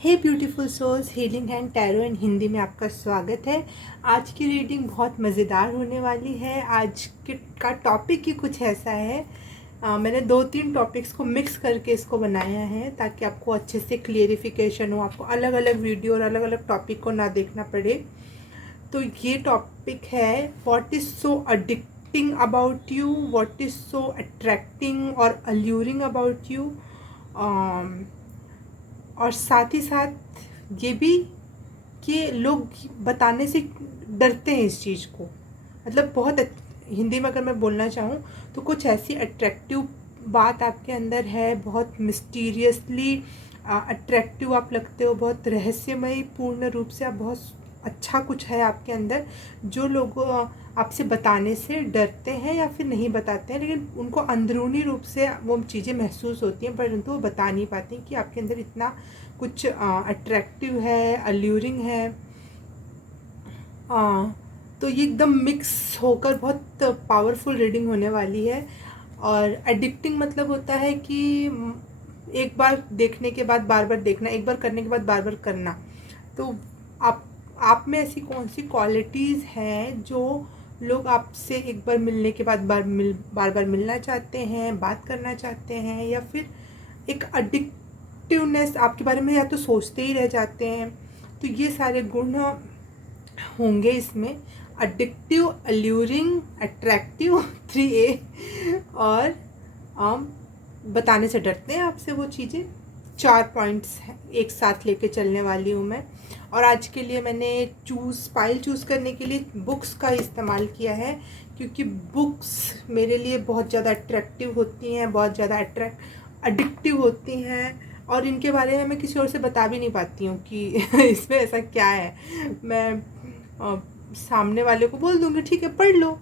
Hey beautiful souls, healing and tarot in Hindi में आपका स्वागत है। आज की रीडिंग बहुत मज़ेदार होने वाली है। आज के का टॉपिक ही कुछ ऐसा है। मैंने 2-3 टॉपिक्स को मिक्स करके इसको बनाया है ताकि आपको अच्छे से क्लियरिफिकेशन हो, आपको अलग अलग वीडियो और अलग अलग टॉपिक को ना देखना पड़े। तो ये टॉपिक है what is so addicting about you, what is so attracting और अल्यूरिंग अबाउट यू। और साथ ही साथ ये भी कि लोग बताने से डरते हैं इस चीज़ को। मतलब हिंदी में अगर मैं बोलना चाहूँ तो कुछ ऐसी अट्रैक्टिव बात आपके अंदर है, बहुत मिस्टीरियसली अट्रैक्टिव आप लगते हो, बहुत रहस्यमय पूर्ण रूप से आप बहुत अच्छा कुछ है आपके अंदर, जो लोग आपसे बताने से डरते हैं या फिर नहीं बताते हैं, लेकिन उनको अंदरूनी रूप से वो चीज़ें महसूस होती हैं, परंतु वो बता नहीं पाती कि आपके अंदर इतना कुछ अट्रैक्टिव है, अल्यूरिंग है। तो ये एकदम मिक्स होकर बहुत पावरफुल रीडिंग होने वाली है। और एडिक्टिंग मतलब होता है कि एक बार देखने के बाद बार बार देखना, एक बार करने के बाद बार बार करना। तो आप में ऐसी कौन सी क्वालिटीज़ हैं जो लोग आपसे एक बार मिलने के बाद बार बार मिलना चाहते हैं, बात करना चाहते हैं, या फिर एक अडिक्टिवनेस आपके बारे में या तो सोचते ही रह जाते हैं। तो ये सारे गुण होंगे इसमें। Addictive, alluring, attractive 3A। और बताने से डरते हैं आपसे वो चीज़ें। 4 पॉइंट्स हैं, एक साथ लेके चलने वाली हूँ मैं। और आज के लिए मैंने पाइल चूज़ करने के लिए बुक्स का इस्तेमाल किया है, क्योंकि बुक्स मेरे लिए बहुत ज़्यादा अट्रैक्टिव होती हैं, बहुत ज़्यादा अडिक्टिव होती हैं। और इनके बारे में मैं किसी और से बता भी नहीं पाती हूँ कि इसमें ऐसा क्या है। मैं सामने वाले को बोल दूँगी ठीक है पढ़ लो,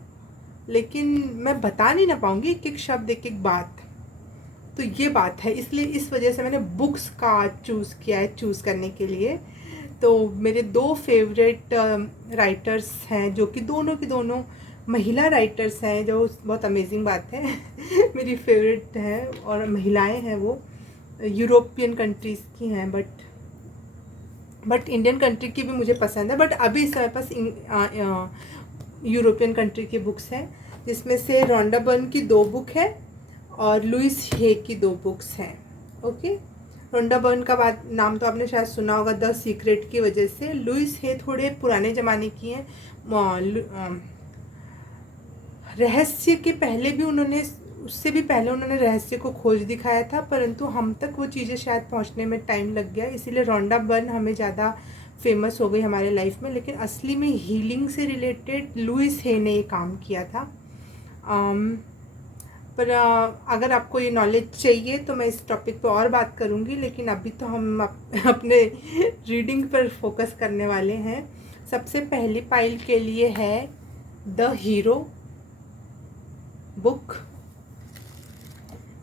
लेकिन मैं बता नहीं ना पाऊँगी एक एक शब्द, एक एक बात। तो ये बात है, इसलिए इस वजह से मैंने बुक्स का चूज़ किया है चूज़ करने के लिए। तो मेरे 2 फेवरेट राइटर्स हैं, जो कि दोनों की दोनों महिला राइटर्स हैं, जो बहुत अमेजिंग बात है। मेरी फेवरेट हैं और महिलाएं हैं, वो यूरोपियन कंट्रीज़ की हैं, बट इंडियन कंट्री की भी मुझे पसंद है। बट अभी इस समय पास यूरोपियन कंट्री की बुक्स हैं, जिसमें से रोंडा बर्न की 2 बुक है और लुइस हे की 2 बुक्स हैं। ओके, रोंडा बर्न का नाम तो आपने शायद सुना होगा द सीक्रेट की वजह से। लुइस हे थोड़े पुराने ज़माने की हैं। रहस्य के पहले भी उन्होंने, उससे भी पहले उन्होंने रहस्य को खोज दिखाया था, परंतु हम तक वो चीज़ें शायद पहुंचने में टाइम लग गया, इसीलिए रोंडा बर्न हमें ज़्यादा फेमस हो गई हमारे लाइफ में। लेकिन असली में हीलिंग से रिलेटेड लुइस हे ने ये काम किया था। पर अगर आपको ये नॉलेज चाहिए तो मैं इस टॉपिक पर और बात करूँगी, लेकिन अभी तो हम अपने रीडिंग पर फोकस करने वाले हैं। सबसे पहली पाइल के लिए है द हीरो बुक।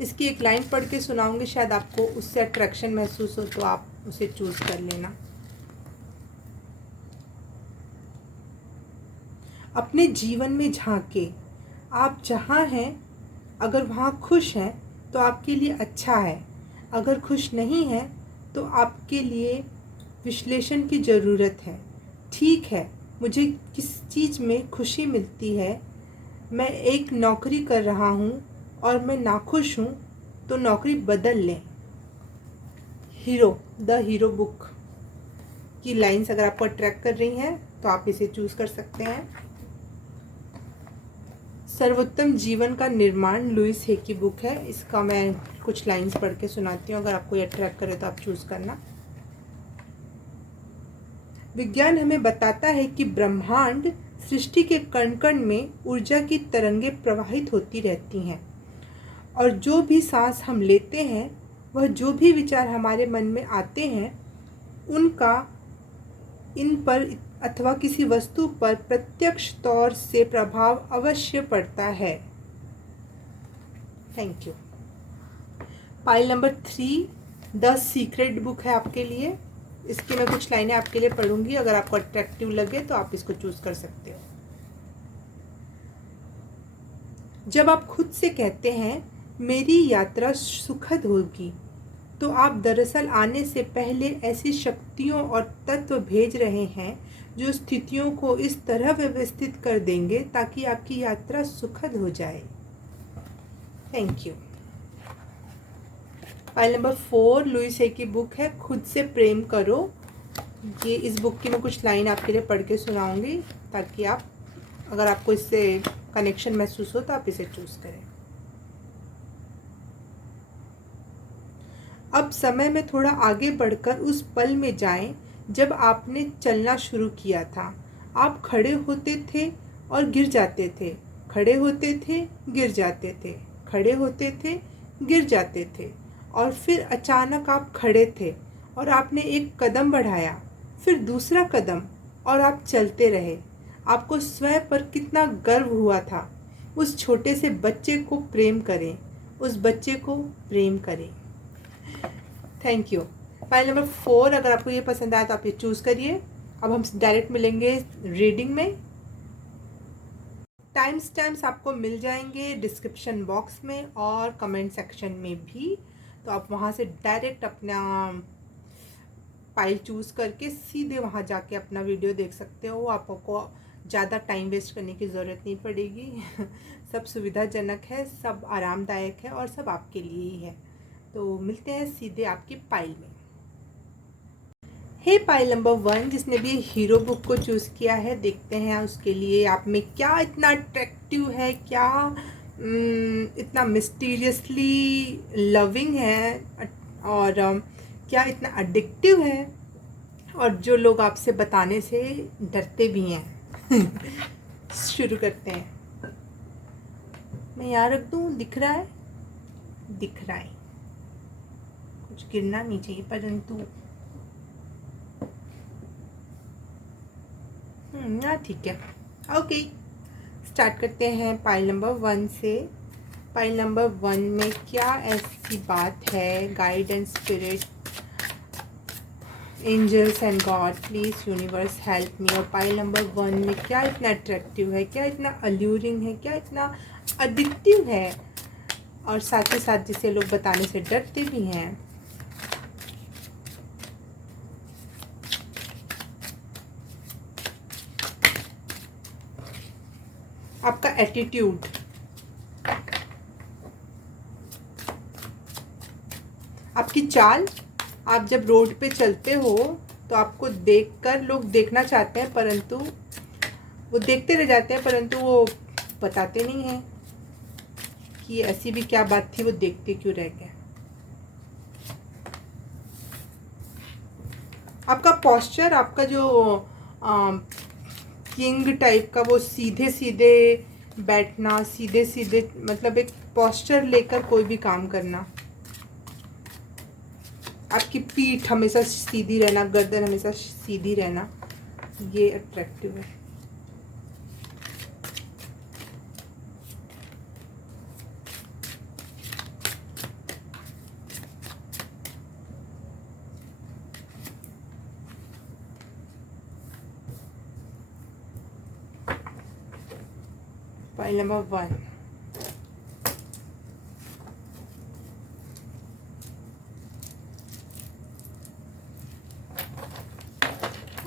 इसकी एक लाइन पढ़ के सुनाऊंगी, शायद आपको उससे अट्रैक्शन महसूस हो तो आप उसे चूज कर लेना। अपने जीवन में झांके, आप जहाँ हैं अगर वहाँ खुश हैं तो आपके लिए अच्छा है, अगर खुश नहीं हैं तो आपके लिए विश्लेषण की ज़रूरत है। ठीक है, मुझे किस चीज़ में खुशी मिलती है, मैं एक नौकरी कर रहा हूँ और मैं नाखुश हूँ, तो नौकरी बदल लें। द हीरो बुक की लाइंस अगर आपको अट्रैक्ट कर रही हैं तो आप इसे चूज़ कर सकते हैं। सर्वोत्तम जीवन का निर्माण लुइस हे की बुक है। इसका मैं कुछ लाइंस पढ़ के सुनाती हूँ, अगर आपको ये अट्रैक्ट करे तो आप चूज़ करना। विज्ञान हमें बताता है कि ब्रह्मांड सृष्टि के कण कण में ऊर्जा की तरंगें प्रवाहित होती रहती हैं, और जो भी सांस हम लेते हैं, वह जो भी विचार हमारे मन में आते हैं, उनका इन पर अथवा किसी वस्तु पर प्रत्यक्ष तौर से प्रभाव अवश्य पड़ता है। Thank you. Pile number 3 the secret book है आपके लिए। इसकी मैं कुछ लाइनें आपके लिए पढ़ूंगी, अगर आपको अट्रैक्टिव लगे तो आप इसको चूज कर सकते हो। जब आप खुद से कहते हैं मेरी यात्रा सुखद होगी, तो आप दरअसल आने से पहले ऐसी शक्तियों और तत्व भेज रहे हैं जो स्थितियों को इस तरह व्यवस्थित कर देंगे ताकि आपकी यात्रा सुखद हो जाए। Thank you. फाइल नंबर 4 लुइस है की बुक है खुद से प्रेम करो। ये इस बुक की मैं कुछ लाइन आपके लिए पढ़ के सुनाऊंगी ताकि आप, अगर आपको इससे कनेक्शन महसूस हो तो आप इसे चूज़ करें। अब समय में थोड़ा आगे बढ़कर उस पल में जाएं जब आपने चलना शुरू किया था। आप खड़े होते थे और गिर जाते थे, खड़े होते थे, गिर जाते थे, खड़े होते थे, गिर जाते थे, और फिर अचानक आप खड़े थे और आपने एक कदम बढ़ाया, फिर दूसरा कदम, और आप चलते रहे। आपको स्वयं पर कितना गर्व हुआ था। उस छोटे से बच्चे को प्रेम करें, उस बच्चे को प्रेम करें। Thank you. फाइल नंबर 4 अगर आपको ये पसंद आया तो आप ये चूज़ करिए। अब हम डायरेक्ट मिलेंगे रीडिंग में। टाइम स्टैम्प्स आपको मिल जाएंगे डिस्क्रिप्शन बॉक्स में और कमेंट सेक्शन में भी, तो आप वहाँ से डायरेक्ट अपना फाइल चूज़ करके सीधे वहाँ जाके अपना वीडियो देख सकते हो। आपको ज़्यादा टाइम वेस्ट करने की ज़रूरत नहीं पड़ेगी। सब सुविधाजनक है, सब आरामदायक है और सब आपके लिए ही है। तो मिलते हैं सीधे आपकी पाइल में। हे पाइल नंबर 1 जिसने भी हीरो बुक को चूज़ किया है, देखते हैं उसके लिए आप में क्या इतना अट्रैक्टिव है, क्या इतना मिस्टीरियसली लविंग है, और क्या इतना अडिक्टिव है, और जो लोग आपसे बताने से डरते भी हैं। शुरू करते हैं। मैं यहाँ रख दूँ, दिख रहा है? दिख रहा है, कुछ गिरना नहीं चाहिए परंतु ना, ठीक है। ओके, स्टार्ट करते हैं पाइल नंबर 1 से। पाइल नंबर 1 में क्या ऐसी बात है, guide and spirit, angels and god please universe help me. और पाइल नंबर 1 में क्या इतना अट्रैक्टिव है, क्या इतना अल्यूरिंग है, क्या इतना एडिक्टिव है, और साथ ही साथ जिसे लोग बताने से डरते भी हैं। आपका एटीट्यूड, आपकी चाल। आप जब रोड पे चलते हो तो आपको देखकर लोग देखना चाहते हैं परंतु वो देखते रह जाते हैं, परंतु वो बताते नहीं हैं कि ऐसी भी क्या बात थी, वो देखते क्यों रह गए। आपका पोस्चर, आपका जो किंग टाइप का वो सीधे सीधे बैठना, सीधे सीधे मतलब एक पोस्चर लेकर कोई भी काम करना। आपकी पीठ हमेशा सीधी रहना, गर्दन हमेशा सीधी रहना, ये अट्रैक्टिव है। फाइल नंबर 1,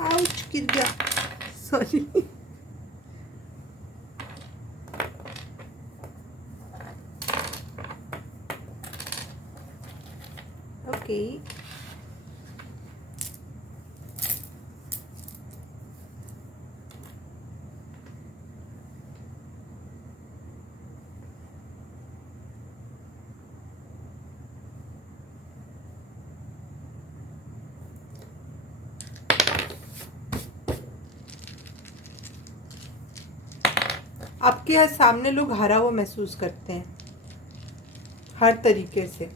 आउच, गिर गया, सॉरी। ओके, आपके यहाँ सामने लोग हारा हुआ महसूस करते हैं हर तरीके से।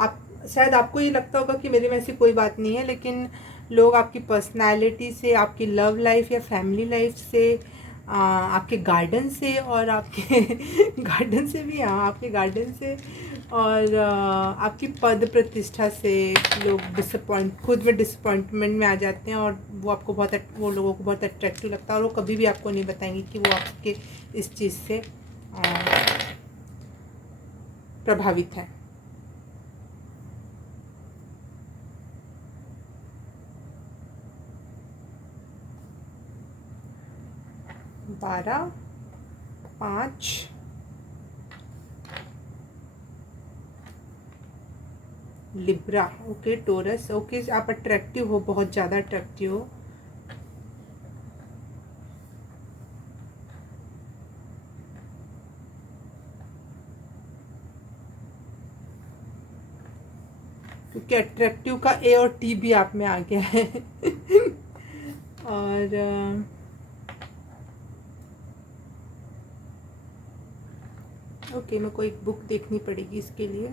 आप शायद आपको ये लगता होगा कि मेरे में ऐसी कोई बात नहीं है, लेकिन लोग आपकी पर्सनालिटी से, आपकी लव लाइफ या फैमिली लाइफ से, आपके गार्डन से, और आपके गार्डन से भी, हाँ आपके गार्डन से, और आपकी पद प्रतिष्ठा से लोग खुद में डिसअपॉइंटमेंट में आ जाते हैं, और वो आपको वो लोगों को बहुत अट्रैक्टिव लगता है, और वो कभी भी आपको नहीं बताएंगे कि वो आपके इस चीज़ से प्रभावित है। 12, 5, लिब्रा। Okay, Taurus. ओके, आप अट्रैक्टिव हो, बहुत ज़्यादा अट्रैक्टिव हो। क्योंकि अट्रैक्टिव का ए और टी भी आप में आ गया है। और ओके, मेरे को एक बुक देखनी पड़ेगी इसके लिए।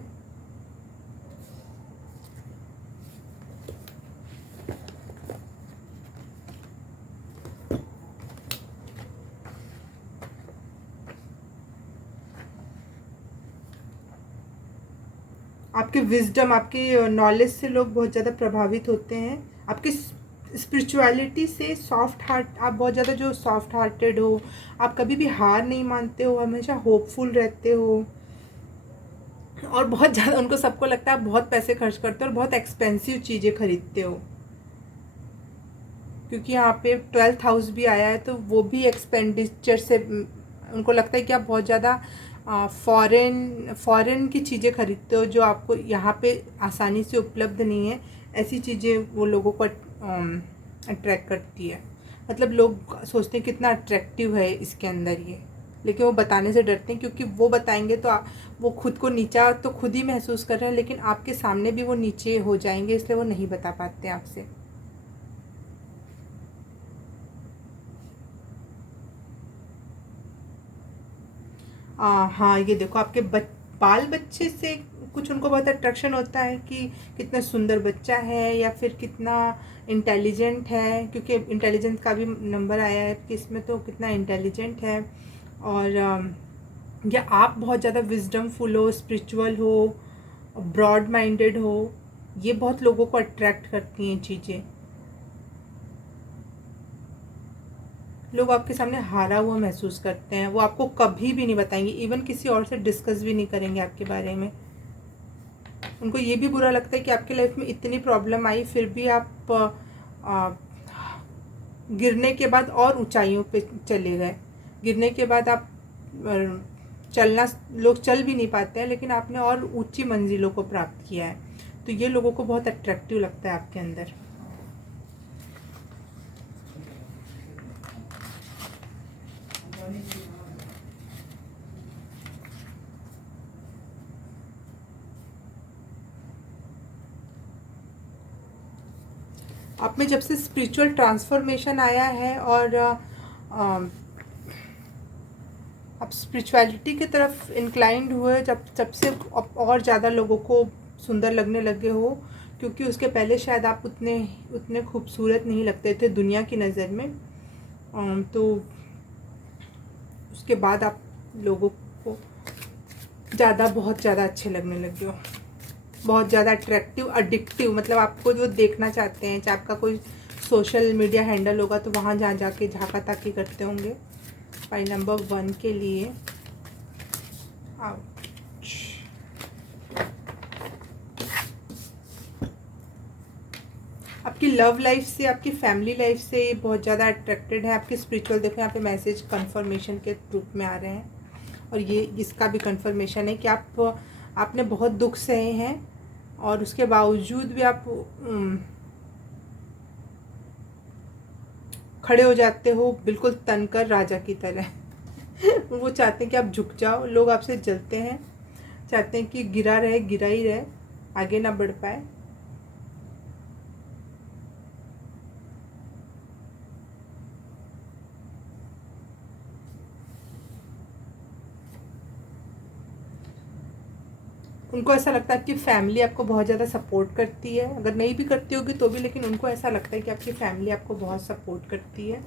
आपके विजडम, आपके नॉलेज से लोग बहुत ज़्यादा प्रभावित होते हैं। आपकी स्पिरिचुअलिटी से, सॉफ्ट हार्ट, आप बहुत ज़्यादा जो सॉफ्ट हार्टेड हो, आप कभी भी हार नहीं मानते हो, हमेशा होपफुल रहते हो। और बहुत ज़्यादा उनको सबको लगता है आप बहुत पैसे खर्च करते हो और बहुत एक्सपेंसिव चीज़ें खरीदते हो। क्योंकि यहाँ पे 12th हाउस भी आया है, तो वो भी एक्सपेंडिचर से उनको लगता है कि आप बहुत ज़्यादा फॉरेन की चीज़ें खरीदते हो जो आपको यहाँ पे आसानी से उपलब्ध नहीं है। ऐसी चीज़ें वो लोगों को अट्रैक्ट करती है। मतलब लोग सोचते हैं कितना अट्रैक्टिव है इसके अंदर ये, लेकिन वो बताने से डरते हैं, क्योंकि वो बताएंगे तो वो खुद को नीचा तो खुद ही महसूस कर रहे हैं, लेकिन आपके सामने भी वो नीचे हो जाएंगे, इसलिए वो नहीं बता पाते आपसे। हाँ, ये देखो आपके बाल बच्चे से कुछ उनको बहुत अट्रैक्शन होता है कि कितना सुंदर बच्चा है, या फिर कितना इंटेलिजेंट है, क्योंकि इंटेलिजेंस का भी नंबर आया है कि इसमें, तो कितना इंटेलिजेंट है। और या आप बहुत ज़्यादा विजडमफुल हो, स्पिरिचुअल हो, ब्रॉड माइंडेड हो, ये बहुत लोगों को अट्रैक्ट करती हैं चीज़ें। लोग आपके सामने हारा हुआ महसूस करते हैं, वो आपको कभी भी नहीं बताएंगे, इवन किसी और से डिस्कस भी नहीं करेंगे आपके बारे में। उनको ये भी बुरा लगता है कि आपकी लाइफ में इतनी प्रॉब्लम आई, फिर भी आप गिरने के बाद और ऊंचाइयों पे चले गए। गिरने के बाद आप चलना, लोग चल भी नहीं पाते हैं, लेकिन आपने और ऊंची मंजिलों को प्राप्त किया है। तो ये लोगों को बहुत अट्रैक्टिव लगता है आपके अंदर। आप में जब से स्पिरिचुअल ट्रांसफॉर्मेशन आया है और आप स्पिरिचुअलिटी की तरफ इंक्लाइंड हुए, जब से और ज़्यादा लोगों को सुंदर लगने लगे हो, क्योंकि उसके पहले शायद आप उतने खूबसूरत नहीं लगते थे दुनिया की नज़र में। तो उसके बाद आप लोगों को बहुत ज़्यादा अच्छे लगने लगे हो, बहुत ज़्यादा अट्रैक्टिव, एडिक्टिव। मतलब आपको जो देखना चाहते हैं, चाहे आपका कोई सोशल मीडिया हैंडल होगा तो वहाँ जाके झाँका ताकी करते होंगे। फाइल नंबर 1 के लिए आउच। आपकी लव लाइफ से, आपकी फैमिली लाइफ से ये बहुत ज़्यादा अट्रैक्टेड है। आपकी स्पिरिचुअल, देखो यहाँ पे मैसेज कंफर्मेशन के रूप में आ रहे हैं, और ये इसका भी कंफर्मेशन है कि आपने बहुत दुख सहे हैं, और उसके बावजूद भी आप खड़े हो जाते हो बिल्कुल तनकर राजा की तरह। वो चाहते हैं कि आप झुक जाओ, लोग आपसे जलते हैं, चाहते हैं कि गिरा ही रहे, आगे ना बढ़ पाए। उनको ऐसा लगता है कि फैमिली आपको बहुत ज़्यादा सपोर्ट करती है, अगर नहीं भी करती होगी तो भी, लेकिन उनको ऐसा लगता है कि आपकी फैमिली आपको बहुत सपोर्ट करती है।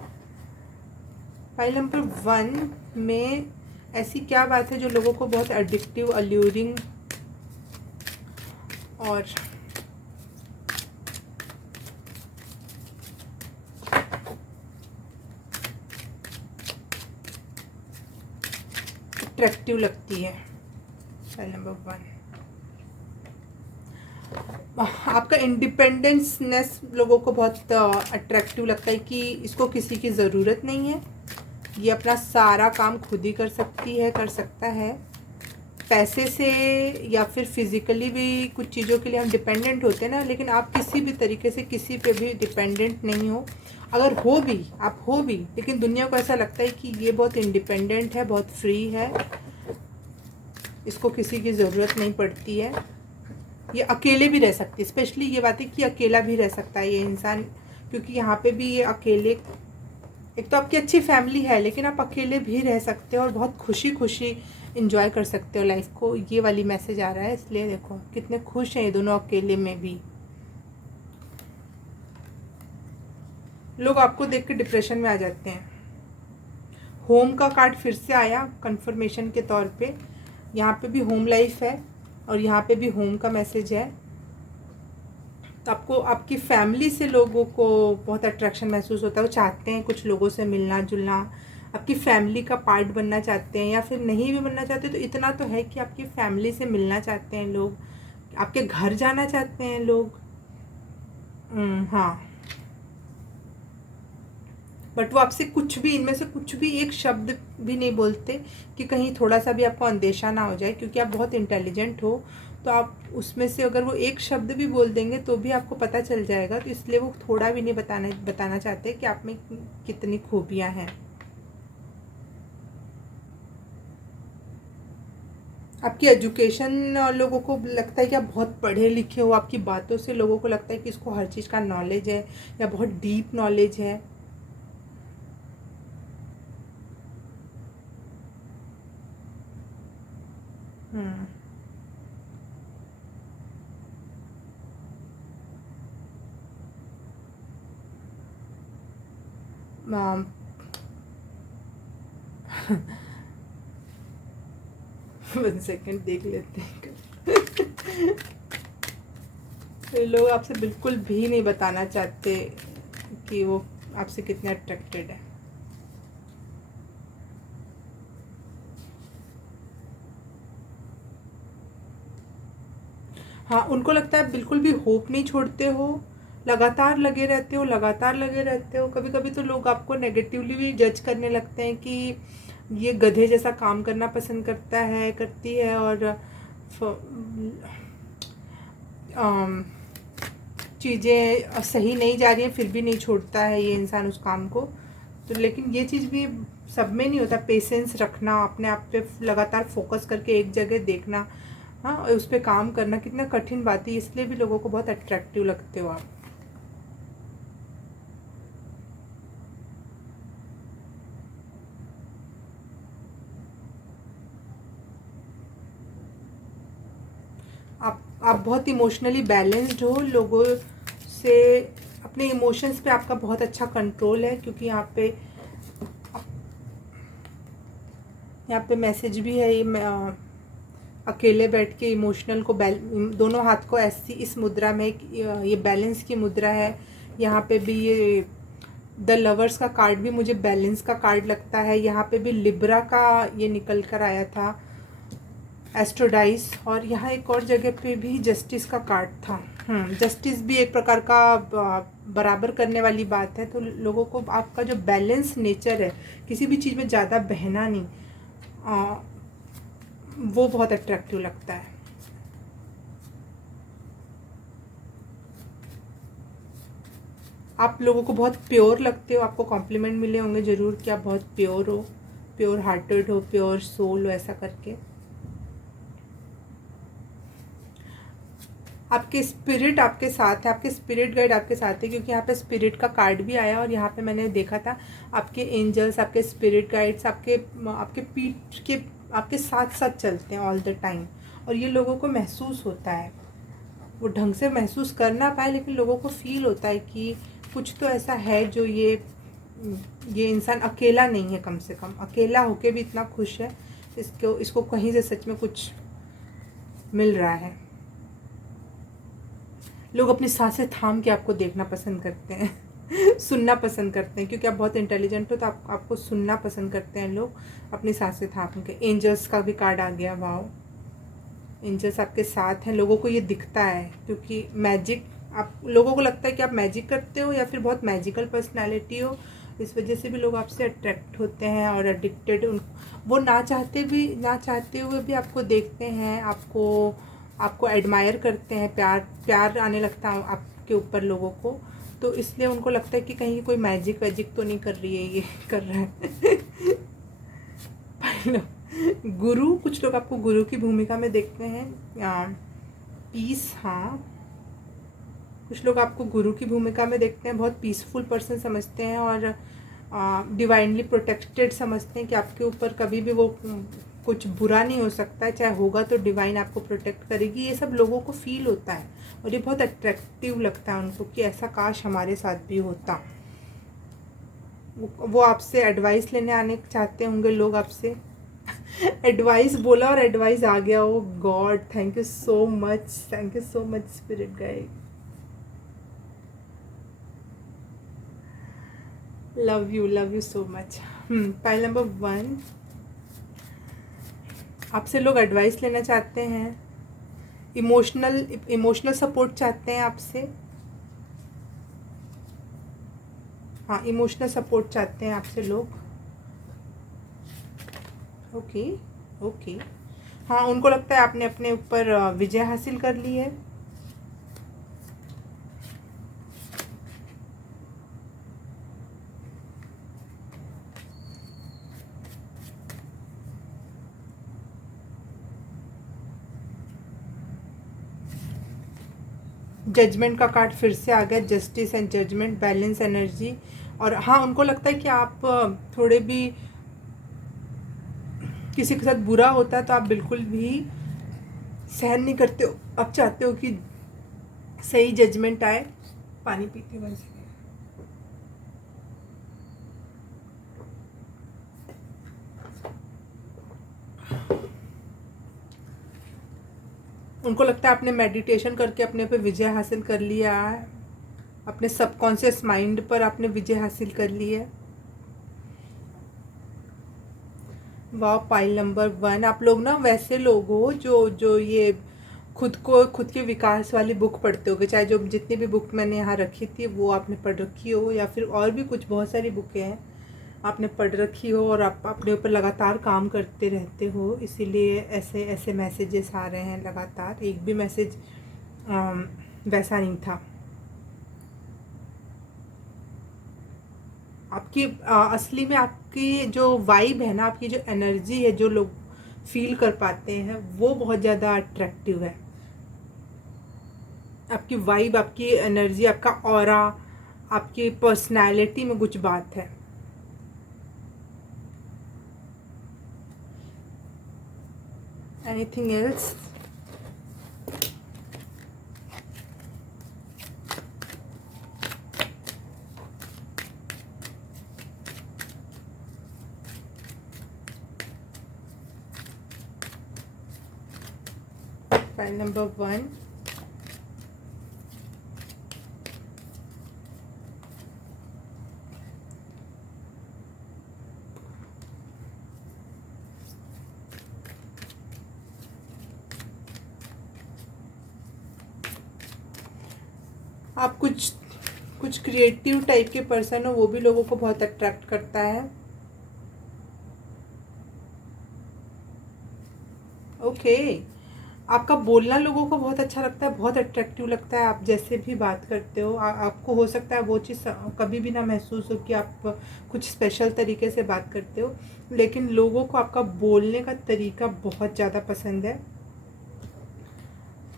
फाइल नंबर 1 में ऐसी क्या बात है जो लोगों को बहुत एडिक्टिव, अल्यूरिंग और अट्रैक्टिव लगती है। फाइल नंबर 1, आपका इंडिपेंडेंसनेस लोगों को बहुत अट्रैक्टिव लगता है कि इसको किसी की ज़रूरत नहीं है, ये अपना सारा काम खुद ही कर सकती है, कर सकता है। पैसे से या फिर फिज़िकली भी कुछ चीज़ों के लिए हम डिपेंडेंट होते हैं ना, लेकिन आप किसी भी तरीके से किसी पे भी डिपेंडेंट नहीं हो। अगर हो भी, आप हो भी, लेकिन दुनिया को ऐसा लगता है कि ये बहुत इंडिपेंडेंट है, बहुत फ्री है, इसको किसी की ज़रूरत नहीं पड़ती है। ये अकेले भी रह सकती है, स्पेशली ये बात है कि अकेला भी रह सकता है ये इंसान, क्योंकि यहाँ पे भी ये अकेले, एक तो आपकी अच्छी फैमिली है लेकिन आप अकेले भी रह सकते हो और बहुत खुशी खुशी इंजॉय कर सकते हो लाइफ को। ये वाली मैसेज आ रहा है, इसलिए देखो कितने खुश हैं ये दोनों अकेले में भी। लोग आपको देख के डिप्रेशन में आ जाते हैं। होम का कार्ड फिर से आया कंफर्मेशन के तौर पे। यहाँ पे भी होम लाइफ है और यहाँ पे भी होम का मैसेज है। तो आपको आपकी फैमिली से लोगों को बहुत अट्रैक्शन महसूस होता है, वो चाहते हैं कुछ लोगों से मिलना जुलना, आपकी फैमिली का पार्ट बनना चाहते हैं, या फिर नहीं भी बनना चाहते तो इतना तो है कि आपकी फैमिली से मिलना चाहते हैं लोग, आपके घर जाना चाहते हैं लोग। हाँ, बट वो आपसे कुछ भी, इनमें से कुछ भी एक शब्द भी नहीं बोलते कि कहीं थोड़ा सा भी आपको अंदेशा ना हो जाए, क्योंकि आप बहुत इंटेलिजेंट हो। तो आप उसमें से अगर वो एक शब्द भी बोल देंगे तो भी आपको पता चल जाएगा। तो इसलिए वो थोड़ा भी नहीं बताना चाहते कि आप में कितनी खूबियाँ हैं। आपकी एजुकेशन, लोगों को लगता है कि आप बहुत पढ़े लिखे हो, आपकी बातों से लोगों को लगता है कि इसको हर चीज़ का नॉलेज है या बहुत डीप नॉलेज है। हम्म अम, 1 सेकेंड देख लेते हैं। तो लोग आपसे बिल्कुल भी नहीं बताना चाहते कि वो आपसे कितने अट्रैक्टेड है। हाँ, उनको लगता है बिल्कुल भी होप नहीं छोड़ते हो, लगातार लगे रहते हो, लगातार लगे रहते हो। कभी कभी तो लोग आपको नेगेटिवली भी जज करने लगते हैं कि ये गधे जैसा काम करना पसंद करता है, करती है, और चीज़ें सही नहीं जा रही हैं फिर भी नहीं छोड़ता है ये इंसान उस काम को। तो लेकिन ये चीज़ भी सब में नहीं होता। पेशेंस रखना, अपने आप पे लगातार फोकस करके एक जगह देखना, हाँ, और उस पर काम करना कितना कठिन बात है, इसलिए भी लोगों को बहुत अट्रैक्टिव लगते हो आप। आप बहुत इमोशनली बैलेंस्ड हो, लोगों से अपने इमोशंस पे आपका बहुत अच्छा कंट्रोल है, क्योंकि यहाँ पे मैसेज भी है। ये अकेले बैठ के इमोशनल को दोनों हाथ को ऐसी इस मुद्रा में ये बैलेंस की मुद्रा है। यहाँ पे भी ये द लवर्स का कार्ड भी मुझे बैलेंस का कार्ड लगता है। यहाँ पे भी लिब्रा का ये निकल कर आया था, एस्ट्रोडाइस, और यहाँ एक और जगह पे भी जस्टिस का कार्ड था। जस्टिस भी एक प्रकार का बराबर करने वाली बात है। तो लोगों को आपका जो बैलेंस नेचर है, किसी भी चीज़ में ज़्यादा बहना नहीं, वो बहुत अट्रैक्टिव लगता है। आप लोगों को बहुत प्योर लगते हो, आपको कॉम्प्लीमेंट मिले होंगे ज़रूर कि आप बहुत प्योर हो, प्योर हार्टेड हो, प्योर सोल हो, ऐसा करके। आपके स्पिरिट आपके साथ है, आपके स्पिरिट गाइड आपके साथ है, क्योंकि यहाँ पे स्पिरिट का कार्ड भी आया और यहाँ पे मैंने देखा था आपके एंजल्स, आपके स्पिरिट गाइड्स आपके आपके पीठ के आपके साथ साथ चलते हैं ऑल द टाइम। और ये लोगों को महसूस होता है, वो ढंग से महसूस कर ना पाए लेकिन लोगों को फील होता है कि कुछ तो ऐसा है जो ये इंसान अकेला नहीं है, कम से कम अकेला होके भी इतना खुश है, इसको कहीं से सच में कुछ मिल रहा है। लोग अपनी सांसें थाम के आपको देखना पसंद करते हैं सुनना पसंद करते हैं, क्योंकि आप बहुत इंटेलिजेंट हो तो आपको सुनना पसंद करते हैं लोग अपनी सांसें थाम के। एंजल्स का भी कार्ड आ गया, वाओ, एंजल्स आपके साथ हैं, लोगों को ये दिखता है, क्योंकि मैजिक, आप लोगों को लगता है कि आप मैजिक करते हो या फिर बहुत मैजिकल पर्सनालिटी हो, इस वजह से भी लोग आपसे अट्रैक्ट होते हैं और एडिक्टेड, वो ना चाहते हुए भी आपको देखते हैं, आपको एडमायर करते हैं, प्यार आने लगता है आपके ऊपर लोगों को। तो इसलिए उनको लगता है कि कहीं कोई मैजिक वैजिक तो नहीं कर रही है, ये कर रहा है। गुरु, कुछ लोग आपको गुरु की भूमिका में देखते हैं। पीस, हाँ, कुछ लोग आपको गुरु की भूमिका में देखते हैं, बहुत पीसफुल पर्सन समझते हैं और डिवाइनली प्रोटेक्टेड समझते हैं कि आपके ऊपर कभी भी वो कुछ बुरा नहीं हो सकता है, चाहे होगा तो डिवाइन आपको प्रोटेक्ट करेगी। ये सब लोगों को फील होता है और ये बहुत अट्रैक्टिव लगता है उनको कि ऐसा काश हमारे साथ भी होता। वो आपसे एडवाइस लेने आने चाहते होंगे लोग आपसे। एडवाइस बोला और एडवाइस आ गया। Oh God, thank you so much spirit guide. Love you so much. Pile number 1, आपसे लोग एडवाइस लेना चाहते हैं, इमोशनल सपोर्ट चाहते हैं आपसे। हाँ, इमोशनल सपोर्ट चाहते हैं आपसे लोग। ओके। हाँ, उनको लगता है आपने अपने ऊपर विजय हासिल कर ली है। जजमेंट का कार्ड फिर से आ गया, justice and judgment, balance energy. और हाँ, उनको लगता है कि आप थोड़े भी किसी के साथ बुरा होता है तो आप बिल्कुल भी सहन नहीं करते हो, आप चाहते हो कि सही जजमेंट आए। पानी पीते हुए उनको लगता है आपने मेडिटेशन करके अपने पे विजय हासिल कर लिया है, अपने सबकॉन्शियस माइंड पर आपने विजय हासिल कर ली है। वाह, पाइल नंबर 1, आप लोग ना वैसे लोग हो जो ये खुद के विकास वाली बुक पढ़ते होगे, चाहे जो जितनी भी बुक मैंने यहाँ रखी थी वो आपने पढ़ रखी हो, या फिर और भी कुछ बहुत सारी बुकें हैं आपने पढ़ रखी हो और आप अपने ऊपर लगातार काम करते रहते हो, इसीलिए ऐसे ऐसे मैसेजेस आ रहे हैं लगातार। एक भी मैसेज वैसा नहीं था। आपकी असली में आपकी जो वाइब है ना, आपकी जो एनर्जी है, जो लोग फील कर पाते हैं, वो बहुत ज़्यादा अट्रैक्टिव है। आपकी वाइब, आपकी एनर्जी, आपका ऑरा, आपकी पर्सनैलिटी में कुछ बात है। Anything else? File number 1, आप कुछ क्रिएटिव टाइप के पर्सन हो, वो भी लोगों को बहुत अट्रैक्ट करता है। ओके, आपका बोलना लोगों को बहुत अच्छा लगता है, बहुत अट्रैक्टिव लगता है। आप जैसे भी बात करते हो, आपको हो सकता है वो चीज़ कभी भी ना महसूस हो कि आप कुछ स्पेशल तरीके से बात करते हो, लेकिन लोगों को आपका बोलने का तरीका बहुत ज़्यादा पसंद है।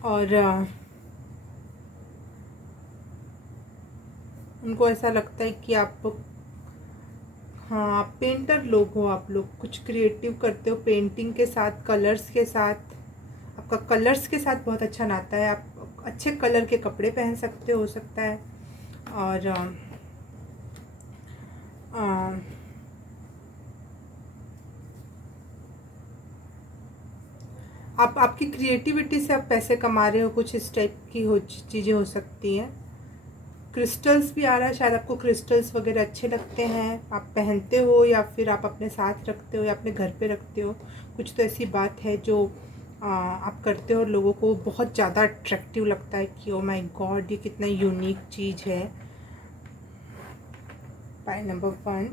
और उनको ऐसा लगता है कि आप, हाँ, पेंटर लोग हो, आप लोग कुछ क्रिएटिव करते हो पेंटिंग के साथ, कलर्स के साथ। आपका कलर्स के साथ बहुत अच्छा नाता है, आप अच्छे कलर के कपड़े पहन सकते हो सकता है। और आपकी क्रिएटिविटी से आप पैसे कमा रहे हो, कुछ इस टाइप की चीज़ें हो सकती हैं। क्रिस्टल्स भी आ रहा है, शायद आपको क्रिस्टल्स वगैरह अच्छे लगते हैं, आप पहनते हो या फिर आप अपने साथ रखते हो या अपने घर पे रखते हो। कुछ तो ऐसी बात है जो आप करते हो और लोगों को बहुत ज़्यादा अट्रैक्टिव लगता है कि ओ माय गॉड, ये कितना यूनिक चीज़ है। पाइल नंबर 1,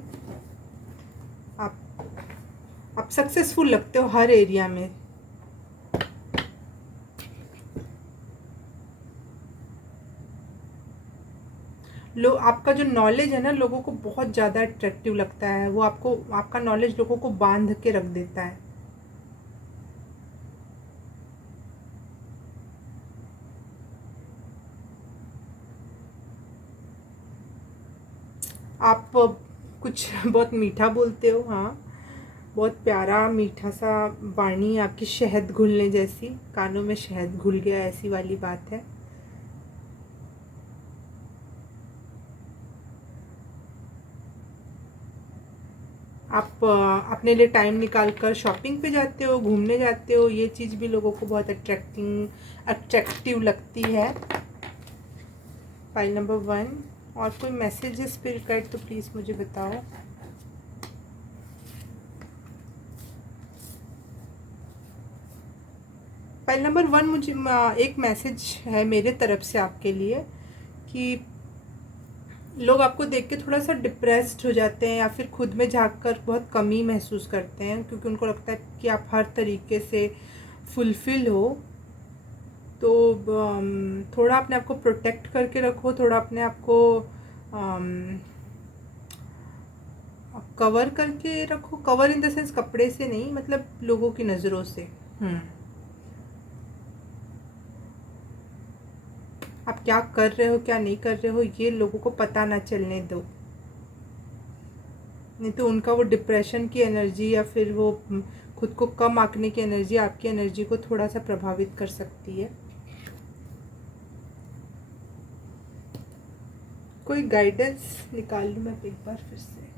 आप सक्सेसफुल लगते हो हर एरिया में। आपका जो नॉलेज है ना, लोगों को बहुत ज़्यादा अट्रैक्टिव लगता है। वो आपको, आपका नॉलेज लोगों को बांध के रख देता है। आप कुछ बहुत मीठा बोलते हो, हाँ, बहुत प्यारा मीठा सा वाणी है आपकी, शहद घुलने जैसी, कानों में शहद घुल गया ऐसी वाली बात है। आप अपने लिए टाइम निकाल कर शॉपिंग पे जाते हो, घूमने जाते हो, ये चीज़ भी लोगों को बहुत अट्रैक्टिव लगती है। फाइल नंबर 1, और कोई मैसेज है स्पिरिट गाइड तो प्लीज़ मुझे बताओ। फाइल नंबर 1, मुझे एक मैसेज है मेरे तरफ से आपके लिए कि लोग आपको देख के थोड़ा सा डिप्रेस्ड हो जाते हैं या फिर खुद में झांक कर बहुत कमी महसूस करते हैं, क्योंकि उनको लगता है कि आप हर तरीके से फुलफ़िल हो। तो थोड़ा अपने आप को प्रोटेक्ट करके रखो, थोड़ा अपने आप को कवर करके रखो। कवर इन द सेंस कपड़े से नहीं, मतलब लोगों की नज़रों से। आप क्या कर रहे हो, क्या नहीं कर रहे हो, ये लोगों को पता ना चलने दो, नहीं तो उनका वो डिप्रेशन की एनर्जी या फिर वो खुद को कम आंकने की एनर्जी आपकी एनर्जी को थोड़ा सा प्रभावित कर सकती है। कोई गाइडेंस निकाल लूँ मैं एक बार फिर से।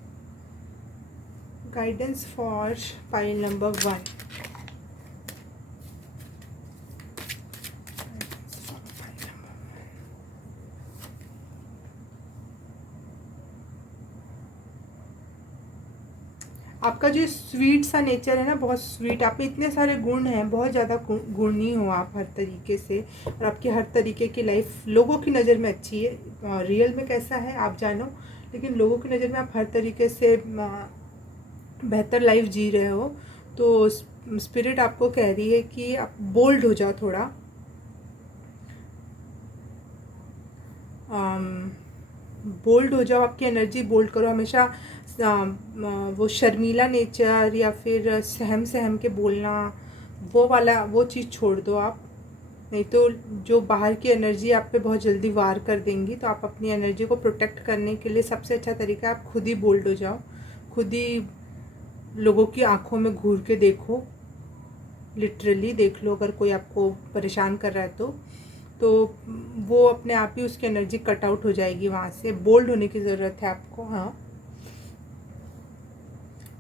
Guidance for pile number 1। आपका जो स्वीट सा नेचर है ना, बहुत स्वीट, आप में इतने सारे गुण हैं, बहुत ज़्यादा गुणी हो आप हर तरीके से, और आपकी हर तरीके की लाइफ लोगों की नज़र में अच्छी है। रियल में कैसा है आप जानो, लेकिन लोगों की नज़र में आप हर तरीके से बेहतर लाइफ जी रहे हो। तो स्पिरिट आपको कह रही है कि आप बोल्ड हो जाओ थोड़ा, बोल्ड हो जाओ, आपकी एनर्जी बोल्ड करो हमेशा। वो शर्मीला नेचर या फिर सहम सहम के बोलना, वो वाला वो चीज़ छोड़ दो आप, नहीं तो जो बाहर की एनर्जी आप पे बहुत जल्दी वार कर देंगी। तो आप अपनी एनर्जी को प्रोटेक्ट करने के लिए सबसे अच्छा तरीका है आप खुद ही बोल्ड हो जाओ, खुद ही लोगों की आंखों में घूर के देखो, लिटरली देख लो अगर कोई आपको परेशान कर रहा है तो वो अपने आप ही उसकी एनर्जी कट आउट हो जाएगी वहाँ से। बोल्ड होने की ज़रूरत है आपको। हाँ,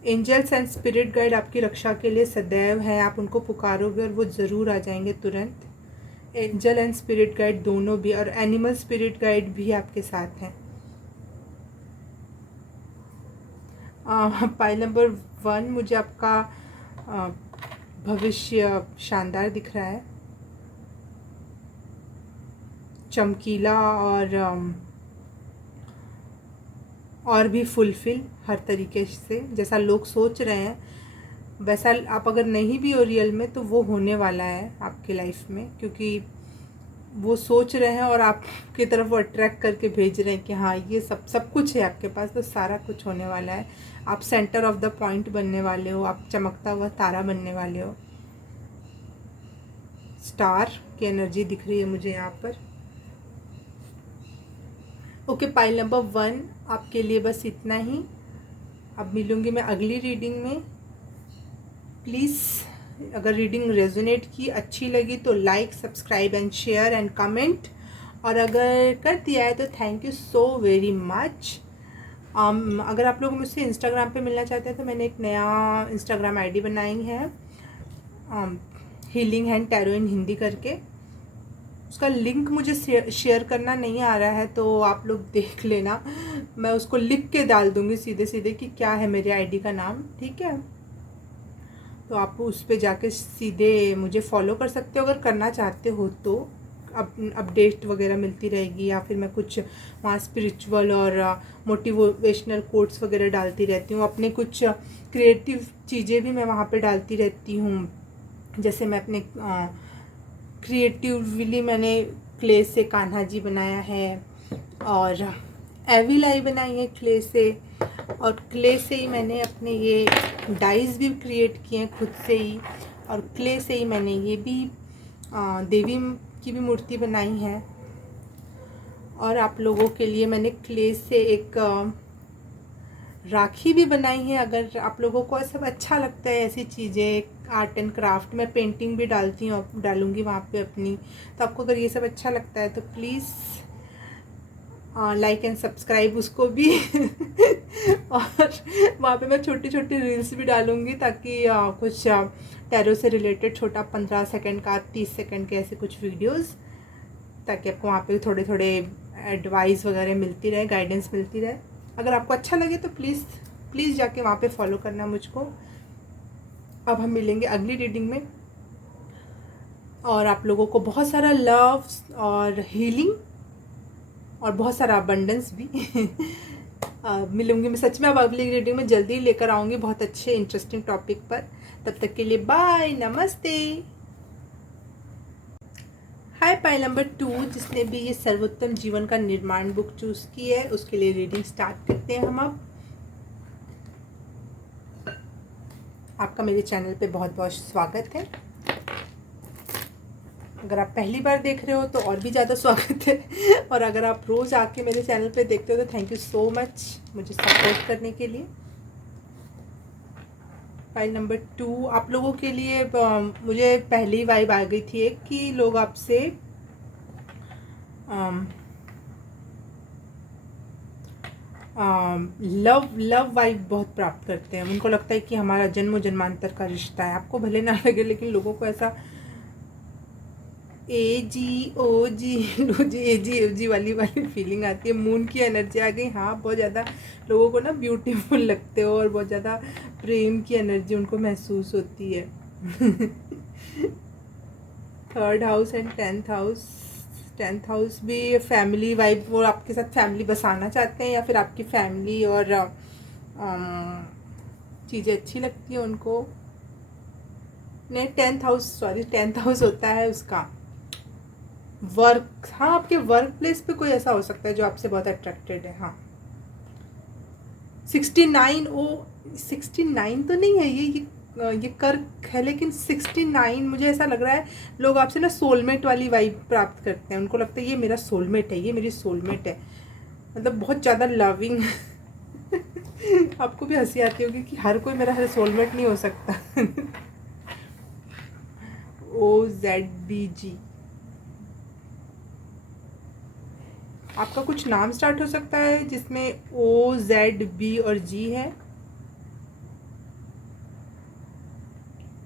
एंजल्स एंड स्पिरिट गाइड आपकी रक्षा के लिए सदैव हैं, आप उनको पुकारोगे और वो ज़रूर आ जाएंगे तुरंत। एंजल एंड स्पिरिट गाइड दोनों भी, और एनिमल स्पिरिट गाइड भी आपके साथ हैं। पाइल नंबर 1, मुझे आपका भविष्य शानदार दिख रहा है, चमकीला और भी फुलफिल हर तरीके से। जैसा लोग सोच रहे हैं वैसा आप अगर नहीं भी हो रियल में तो वो होने वाला है आपके लाइफ में, क्योंकि वो सोच रहे हैं और आपकी तरफ वो अट्रैक्ट करके भेज रहे हैं कि हाँ ये सब कुछ है आपके पास, तो सारा कुछ होने वाला है। आप सेंटर ऑफ द पॉइंट बनने वाले हो, आप चमकता हुआ तारा बनने वाले हो। स्टार की एनर्जी दिख रही है मुझे यहाँ पर। ओके, पाइल नंबर 1 आपके लिए बस इतना ही। अब मिलूँगी मैं अगली रीडिंग में। प्लीज़ अगर रीडिंग रेजोनेट की, अच्छी लगी तो like, subscribe and share and comment, और अगर कर दिया है तो thank you so very much. अगर आप लोग मुझसे इंस्टाग्राम पे मिलना चाहते हैं तो मैंने एक नया इंस्टाग्राम आईडी बनाई है, healing hand tarot in Hindi करके। उसका लिंक मुझे शेयर करना नहीं आ रहा है तो आप लोग देख लेना, मैं उसको लिख के डाल दूँगी सीधे सीधे कि क्या है मेरे आईडी का नाम, ठीक है। तो आप उस पर जाके सीधे मुझे फॉलो कर सकते हो अगर करना चाहते हो तो। अपडेट वगैरह मिलती रहेगी, या फिर मैं कुछ वहाँ स्पिरिचुअल और मोटिवेशनल कोट्स वगैरह डालती रहती हूँ। अपने कुछ क्रिएटिव चीज़ें भी मैं वहाँ पे डालती रहती हूँ। जैसे मैं अपने क्रिएटिवली मैंने क्ले से कान्हा जी बनाया है, और एविल आई बनाई है क्ले से, और क्ले से ही मैंने अपने ये डाइज भी क्रिएट किए हैं खुद से ही, और क्ले से ही मैंने ये भी देवी की भी मूर्ति बनाई है। और आप लोगों के लिए मैंने क्ले से एक राखी भी बनाई है। अगर आप लोगों को सब अच्छा लगता है ऐसी चीज़ें, आर्ट एंड क्राफ्ट, मैं पेंटिंग भी डालती हूँ, डालूँगी वहाँ पे अपनी। तो आपको अगर ये सब अच्छा लगता है तो प्लीज़ लाइक एंड सब्सक्राइब उसको भी और वहाँ पे मैं छोटी छोटी रील्स भी डालूँगी, ताकि कुछ टैरो से रिलेटेड छोटा 15 सेकंड का, 30 सेकंड के ऐसे कुछ वीडियोस, ताकि आपको वहाँ पे थोड़े थोड़े एडवाइस वगैरह मिलती रहे, गाइडेंस मिलती रहे। अगर आपको अच्छा लगे तो प्लीज़ जाके वहाँ पे फॉलो करना मुझको। अब हम मिलेंगे अगली रीडिंग में, और आप लोगों को बहुत सारा लव और हीलिंग और बहुत सारा अबंडेंस भी मिलूंगी मैं सच में। अब अगली रीडिंग में जल्दी लेकर आऊँगी बहुत अच्छे इंटरेस्टिंग टॉपिक पर। तब तक के लिए बाय, नमस्ते। हाय पाइल नंबर 2, जिसने भी ये सर्वोत्तम जीवन का निर्माण बुक चूज़ की है उसके लिए रीडिंग स्टार्ट करते हैं हम अब। आपका मेरे चैनल पे बहुत बहुत स्वागत है। अगर आप पहली बार देख रहे हो तो और भी ज़्यादा स्वागत है, और अगर आप रोज़ आके मेरे चैनल पे देखते हो तो थैंक यू सो मच मुझे सपोर्ट करने के लिए। फाइल नंबर 2 आप लोगों के लिए मुझे पहली वाइब आ गई थी एक, कि लोग आपसे लव वाइब बहुत प्राप्त करते हैं। उनको लगता है कि हमारा जन्म जन्मांतर का रिश्ता है। आपको भले ना लगे, लेकिन लोगों को ऐसा ए जी वाली फीलिंग आती है। मून की एनर्जी आ गई। हाँ, बहुत ज़्यादा लोगों को ना ब्यूटीफुल लगते हो, और बहुत ज़्यादा प्रेम की एनर्जी उनको महसूस होती है। 3rd house and 10th house भी फैमिली वाइब, वो आपके साथ फैमिली बसाना चाहते हैं, या फिर आपकी फैमिली और चीज़ें अच्छी लगती हैं उनको। नहीं, 10th हाउस होता है उसका वर्क। हाँ, आपके वर्क प्लेस पे कोई ऐसा हो सकता है जो आपसे बहुत अट्रैक्टेड है। हाँ, 69 69 तो नहीं है ये कर्क है, लेकिन 69 मुझे ऐसा लग रहा है लोग आपसे ना सोलमेट वाली वाइब प्राप्त करते हैं। उनको लगता है ये मेरा सोलमेट है, ये मेरी सोलमेट है, मतलब बहुत ज़्यादा लविंग। आपको भी हंसी आती होगी कि हर कोई मेरा सोलमेट नहीं हो सकता। OZBG आपका कुछ नाम स्टार्ट हो सकता है जिसमें OZB और G है।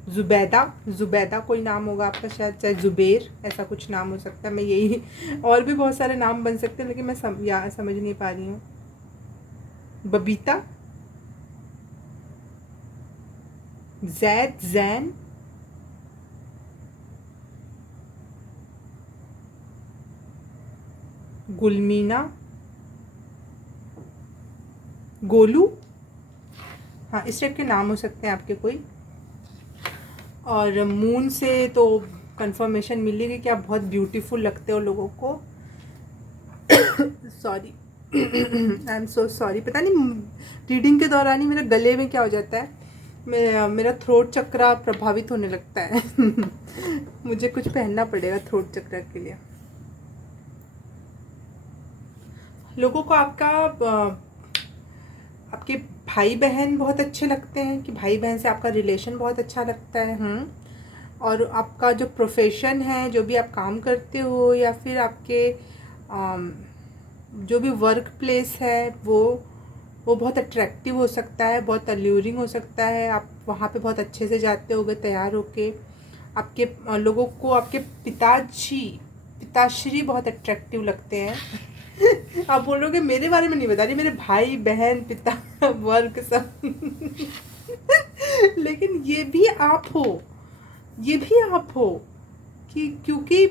जुबैदा कोई नाम होगा आपका, शायद, चाहे जुबेर, ऐसा कुछ नाम हो सकता है। मैं यही, और भी बहुत सारे नाम बन सकते हैं, लेकिन मैं समझ नहीं पा रही हूँ। बबीता, जैन, गुलमीना, गोलू। हाँ, इस टाइप के नाम हो सकते हैं आपके कोई। और मून से तो कंफर्मेशन मिलेगी कि आप बहुत ब्यूटीफुल लगते हो लोगों को। Sorry, I am so sorry. पता नहीं रीडिंग के दौरान ही मेरे गले में क्या हो जाता है, मेरा थ्रोट चक्रा प्रभावित होने लगता है। मुझे कुछ पहनना पड़ेगा थ्रोट चक्रा के लिए। लोगों को आपके भाई बहन बहुत अच्छे लगते हैं, कि भाई बहन से आपका रिलेशन बहुत अच्छा लगता है। और आपका जो प्रोफेशन है, जो भी आप काम करते हो, या फिर आपके जो भी वर्क प्लेस है, वो बहुत अट्रैक्टिव हो सकता है, बहुत अल्यूरिंग हो सकता है। आप वहाँ पे बहुत अच्छे से जाते होगे तैयार होके। आपके लोगों को आपके पिताश्री बहुत अट्रैक्टिव लगते हैं। आप बोलोगे मेरे बारे में नहीं बता रही, मेरे भाई बहन पिता वर्क सब। लेकिन ये भी आप हो कि क्योंकि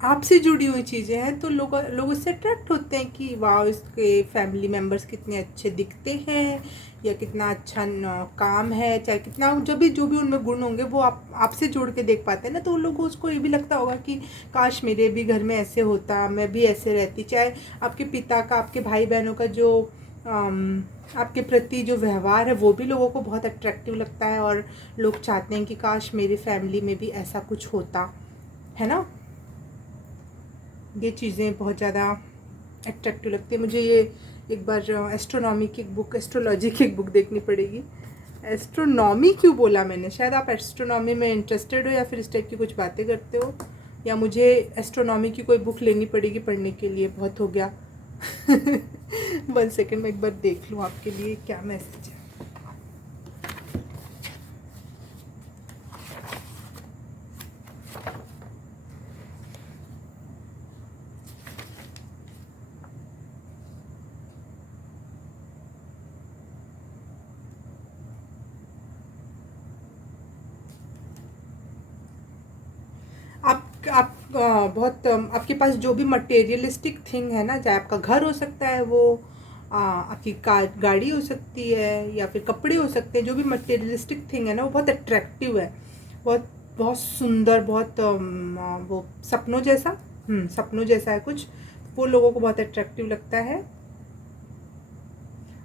आपसे जुड़ी हुई चीज़ें हैं, तो लोग उससे अट्रैक्ट होते हैं कि वाह, इसके फैमिली मेम्बर्स कितने अच्छे दिखते हैं, या कितना अच्छा काम है, चाहे कितना जो भी उनमें गुण होंगे वो आपसे जोड़ के देख पाते हैं ना, तो उन लोगों को उसको ये भी लगता होगा कि काश मेरे भी घर में ऐसे होता, मैं भी ऐसे रहती। चाहे आपके पिता का, आपके भाई बहनों का जो आपके प्रति जो व्यवहार है वो भी लोगों को बहुत अट्रैक्टिव लगता है, और लोग चाहते हैं कि काश मेरी फैमिली में भी ऐसा कुछ होता, है ना। ये चीज़ें बहुत ज़्यादा अट्रैक्टिव लगती है मुझे। ये एक बार एस्ट्रोनॉमी की एक बुक, एस्ट्रोलॉजी की एक बुक देखनी पड़ेगी। एस्ट्रोनॉमी क्यों बोला मैंने, शायद आप एस्ट्रोनॉमी में इंटरेस्टेड हो या फिर इस टाइप की कुछ बातें करते हो, या मुझे एस्ट्रोनॉमी की कोई बुक लेनी पड़ेगी पढ़ने के लिए, बहुत हो गया। 1 सेकेंड में एक बार देख लूँ आपके लिए क्या मैसेज है। आप बहुत आपके पास जो भी मटेरियलिस्टिक थिंग है ना, चाहे आपका घर हो सकता है, वो आपकी कार गाड़ी हो सकती है, या फिर कपड़े हो सकते हैं, जो भी मटेरियलिस्टिक थिंग है ना वो बहुत अट्रैक्टिव है, बहुत बहुत सुंदर, बहुत वो सपनों जैसा है कुछ, वो लोगों को बहुत अट्रैक्टिव लगता है।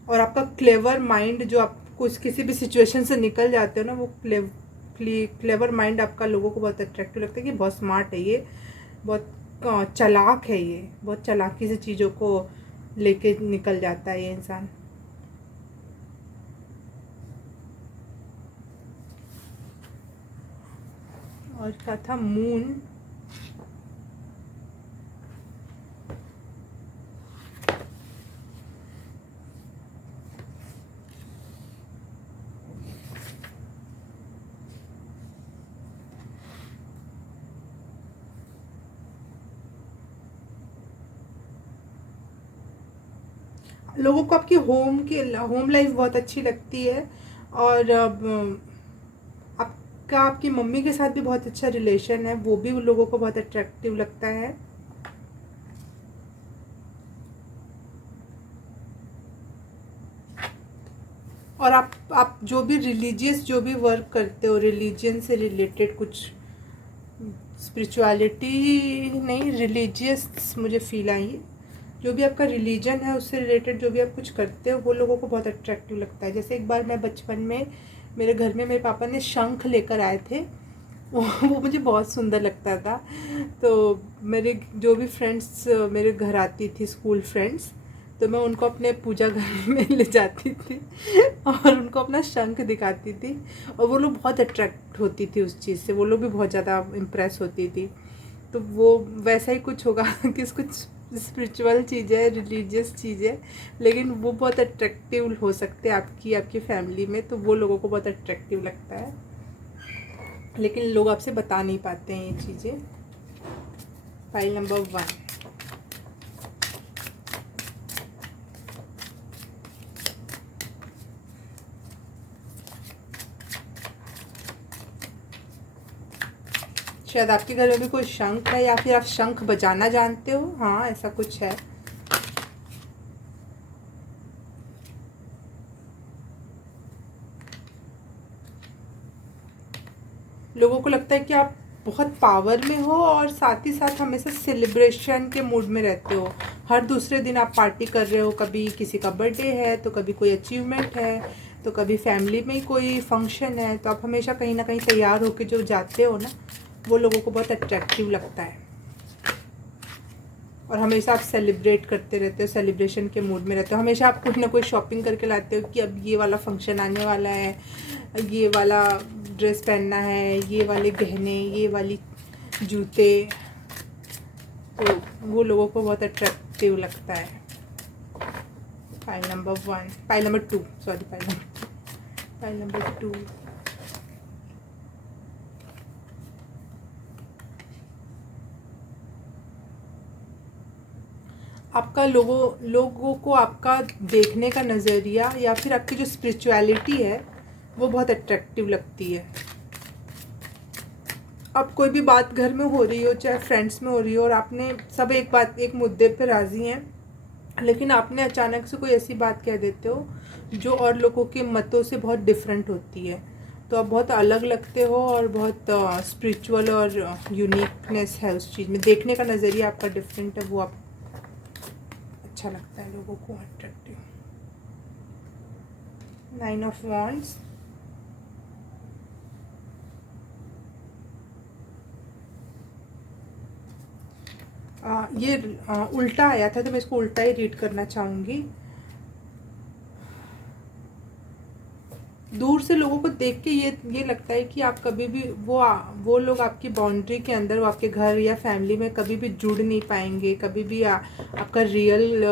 और आपका क्लेवर माइंड, जो आप कुछ किसी भी सिचुएशन से निकल जाते हो ना, वो क्लेवर माइंड आपका लोगों को बहुत अट्रैक्टिव लगता है कि बहुत स्मार्ट है ये, बहुत चालाक है ये, बहुत चालाकी से चीज़ों को लेके निकल जाता है ये इंसान। और क्या था, मून। लोगों को आपकी होम लाइफ बहुत अच्छी लगती है, और आपका आपकी मम्मी के साथ भी बहुत अच्छा रिलेशन है, वो भी लोगों को बहुत अट्रैक्टिव लगता है। और आप जो भी रिलीजियस जो भी वर्क करते हो, रिलीजन से रिलेटेड कुछ, स्पिरिचुअलिटी नहीं, रिलीजियस मुझे फील आई, जो भी आपका रिलीजन है उससे रिलेटेड जो भी आप कुछ करते हो वो लोगों को बहुत अट्रैक्टिव लगता है। जैसे एक बार मैं बचपन में, मेरे घर में मेरे पापा ने शंख लेकर आए थे, वो मुझे बहुत सुंदर लगता था। तो मेरे जो भी फ्रेंड्स मेरे घर आती थी, स्कूल फ्रेंड्स, तो मैं उनको अपने पूजा घर में ले जाती थी और उनको अपना शंख दिखाती थी, और वो लोग बहुत अट्रैक्ट होती थी उस चीज़ से, वो लोग भी बहुत ज़्यादा इम्प्रेस होती थी। तो वो वैसा ही कुछ होगा कि कुछ स्पिरिचुअल चीज़ें, रिलीजियस चीज़ें, लेकिन वो बहुत अट्रैक्टिव हो सकते हैं आपकी फैमिली में, तो वो लोगों को बहुत अट्रैक्टिव लगता है, लेकिन लोग आपसे बता नहीं पाते हैं ये चीज़ें। File number 1। शायद आपके घर में भी कोई शंख है, या फिर आप शंख बजाना जानते हो, हाँ ऐसा कुछ है। लोगों को लगता है कि आप बहुत पावर में हो, और साथ ही साथ हमेशा सेलिब्रेशन के मूड में रहते हो, हर दूसरे दिन आप पार्टी कर रहे हो, कभी किसी का बर्थडे है, तो कभी कोई अचीवमेंट है, तो कभी फैमिली में ही कोई फंक्शन है, तो आप हमेशा कहीं ना कहीं तैयार होकर जो जाते हो ना, वो लोगों को बहुत अट्रैक्टिव लगता है। और हमेशा आप सेलिब्रेट करते रहते हो, सेलिब्रेशन के मूड में रहते हो, हमेशा आप कोई ना कोई शॉपिंग करके लाते हो कि अब ये वाला फंक्शन आने वाला है, ये वाला ड्रेस पहनना है, ये वाले गहने, ये वाली जूते, तो वो लोगों को बहुत अट्रैक्टिव लगता है। File number 1, file number 2, sorry, file number 2। आपका लोगों को आपका देखने का नज़रिया, या फिर आपकी जो स्पिरिचुअलिटी है वो बहुत अट्रैक्टिव लगती है। अब कोई भी बात घर में हो रही हो, चाहे फ्रेंड्स में हो रही हो, और आपने सब एक मुद्दे पे राज़ी हैं, लेकिन आपने अचानक से कोई ऐसी बात कह देते हो जो और लोगों के मतों से बहुत डिफरेंट होती है, तो आप बहुत अलग लगते हो और बहुत स्पिरिचुअल और यूनिकनेस है उस चीज़ में, देखने का नज़रिया आपका डिफरेंट है, वो आप अच्छा लगता है लोगों को, अट्रैक्टिव। 9 ऑफ वॉन्ड्स, ये उल्टा आया था तो मैं इसको उल्टा ही रीड करना चाहूँगी। दूर से लोगों को देख के ये लगता है कि आप कभी भी वो लोग आपकी बाउंड्री के अंदर, वो आपके घर या फैमिली में कभी भी जुड़ नहीं पाएंगे, कभी भी आपका रियल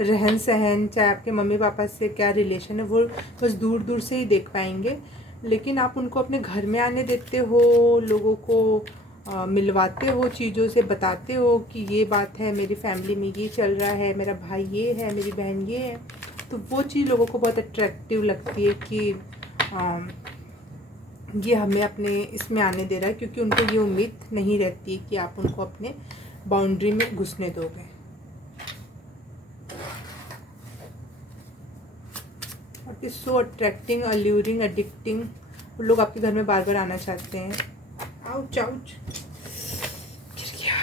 रहन सहन, चाहे आपके मम्मी पापा से क्या रिलेशन है, वो बस दूर दूर से ही देख पाएंगे। लेकिन आप उनको अपने घर में आने देते हो, लोगों को मिलवाते हो, चीज़ों से बताते हो कि ये बात है, मेरी फैमिली में ये चल रहा है, मेरा भाई ये है, मेरी बहन ये है, तो वो चीज़ लोगों को बहुत अट्रैक्टिव लगती है कि ये हमें अपने इसमें आने दे रहा है, क्योंकि उनको ये उम्मीद नहीं रहती कि आप उनको अपने बाउंड्री में घुसने दोगे। और it's so attracting, alluring, addicting, लोग आपके घर में बार बार आना चाहते हैं। आउच आउच, गिर गया।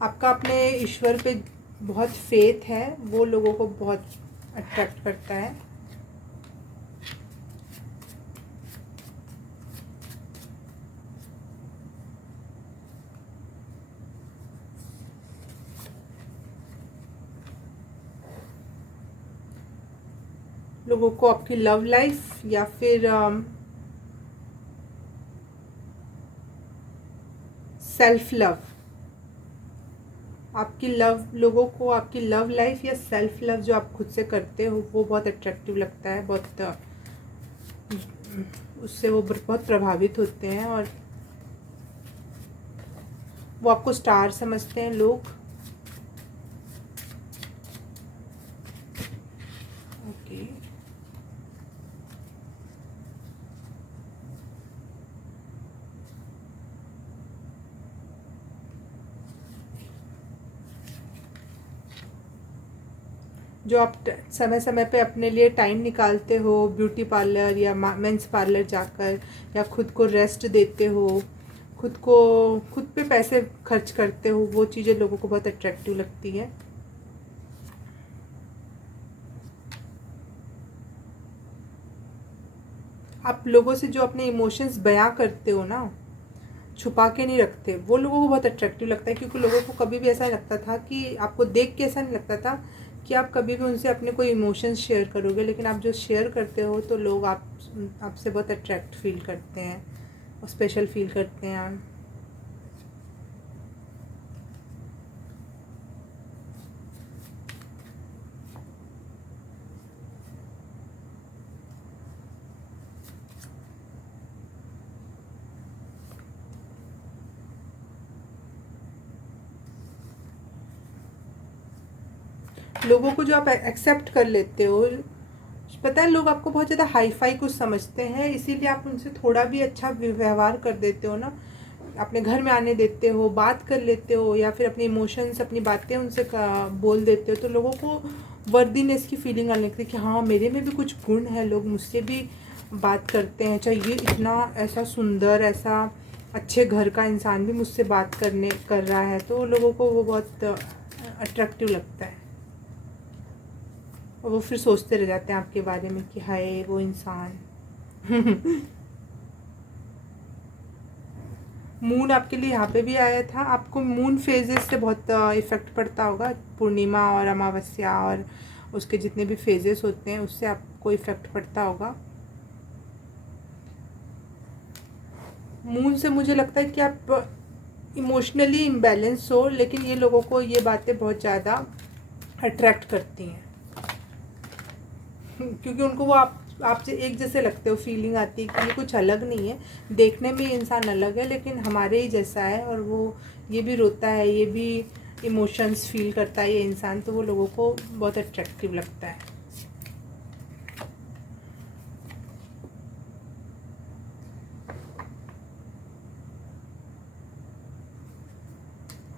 आपका अपने ईश्वर पे बहुत फेथ है, वो लोगों को बहुत अट्रैक्ट करता है। लोगों को आपकी लव लाइफ या फिर सेल्फ लव, आपकी लव, लोगों को आपकी लव लाइफ या सेल्फ लव जो आप खुद से करते हो वो बहुत अट्रैक्टिव लगता है, बहुत उससे वो बहुत प्रभावित होते हैं, और वो आपको स्टार समझते हैं लोग। ओके, जो आप समय समय पे अपने लिए टाइम निकालते हो, ब्यूटी पार्लर या मेंस पार्लर जाकर, या खुद को रेस्ट देते हो, खुद पे पैसे खर्च करते हो, वो चीज़ें लोगों को बहुत अट्रैक्टिव लगती है। आप लोगों से जो अपने इमोशंस बयां करते हो ना, छुपा के नहीं रखते, वो लोगों को बहुत अट्रैक्टिव लगता है, क्योंकि लोगों को कभी भी ऐसा लगता था कि आपको देख के ऐसा नहीं लगता था कि आप कभी भी उनसे अपने कोई इमोशंस शेयर करोगे, लेकिन आप जो शेयर करते हो तो लोग आपसे बहुत अट्रैक्ट फील करते हैं और स्पेशल फील करते हैं। लोगों को जो आप एक्सेप्ट कर लेते हो, पता है लोग आपको बहुत ज़्यादा हाई फाई कुछ समझते हैं, इसीलिए आप उनसे थोड़ा भी अच्छा व्यवहार कर देते हो ना, अपने घर में आने देते हो, बात कर लेते हो, या फिर अपने इमोशंस, अपनी बातें उनसे बोल देते हो, तो लोगों को वर्दीनेस की फीलिंग आने लगती है कि हाँ मेरे में भी कुछ गुण है, लोग मुझसे भी बात करते हैं, चाहे ये इतना ऐसा सुंदर, ऐसा अच्छे घर का इंसान भी मुझसे बात कर रहा है, तो लोगों को वो बहुत अट्रैक्टिव लगता है, और वो फिर सोचते रह जाते हैं आपके बारे में कि हाय वो इंसान। मून आपके लिए यहाँ पे भी आया था, आपको मून फेजेस से बहुत इफ़ेक्ट पड़ता होगा, पूर्णिमा और अमावस्या और उसके जितने भी फेजेस होते हैं उससे आपको इफ़ेक्ट पड़ता होगा। मून से मुझे लगता है कि आप इमोशनली इम्बैलेंस हो, लेकिन ये लोगों को ये बातें बहुत ज़्यादा अट्रैक्ट करती हैं, क्योंकि उनको वो आपसे एक जैसे लगते हो, फीलिंग आती है कि ये कुछ अलग नहीं है, देखने में इंसान अलग है लेकिन हमारे ही जैसा है, और वो ये भी रोता है, ये भी इमोशंस फील करता है ये इंसान, तो वो लोगों को बहुत अट्रैक्टिव लगता है।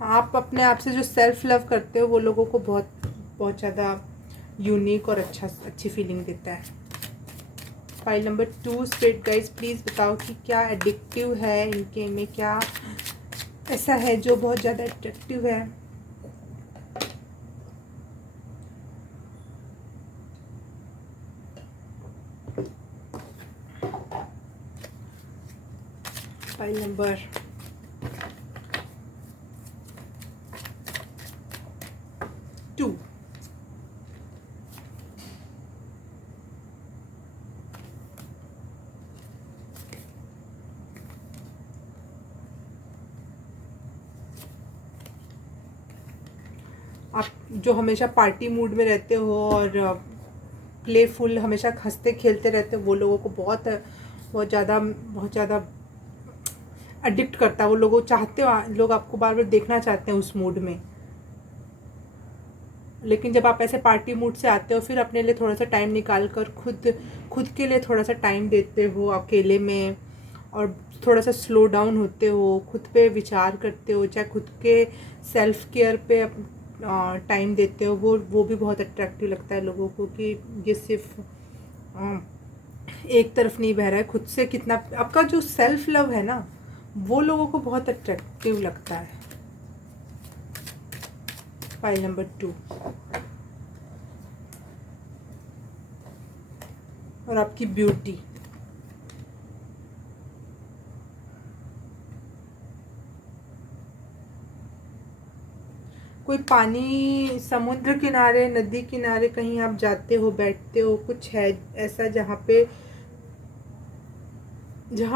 आप अपने आप से जो सेल्फ लव करते हो वो लोगों को बहुत बहुत ज़्यादा यूनिक और अच्छी फीलिंग देता है। File number 2 spirit guys please बताओ कि क्या एडिक्टिव है इनके में, क्या ऐसा है जो बहुत ज़्यादा अट्रैक्टिव है। फाइल नंबर 2 आप जो हमेशा पार्टी मूड में रहते हो और प्लेफुल हमेशा हंसते खेलते रहते हो वो लोगों को बहुत ज़्यादा अडिक्ट करता है। वो लोग चाहते हो, लोग आपको बार बार देखना चाहते हैं उस मूड में। लेकिन जब आप ऐसे पार्टी मूड से आते हो फिर अपने लिए थोड़ा सा टाइम निकाल कर खुद के लिए थोड़ा सा टाइम देते हो अकेले में, और थोड़ा सा स्लो डाउन होते हो, खुद पे विचार करते हो, चाहे खुद के सेल्फ केयर पे टाइम देते हो, वो भी बहुत अट्रैक्टिव लगता है लोगों को कि ये सिर्फ एक तरफ नहीं बह रहा है। खुद से कितना आपका जो सेल्फ लव है ना वो लोगों को बहुत अट्रैक्टिव लगता है। फाइल नंबर 2 और आपकी ब्यूटी। कोई पानी, समुद्र किनारे, नदी किनारे कहीं आप जाते हो, बैठते हो, कुछ है ऐसा जहाँ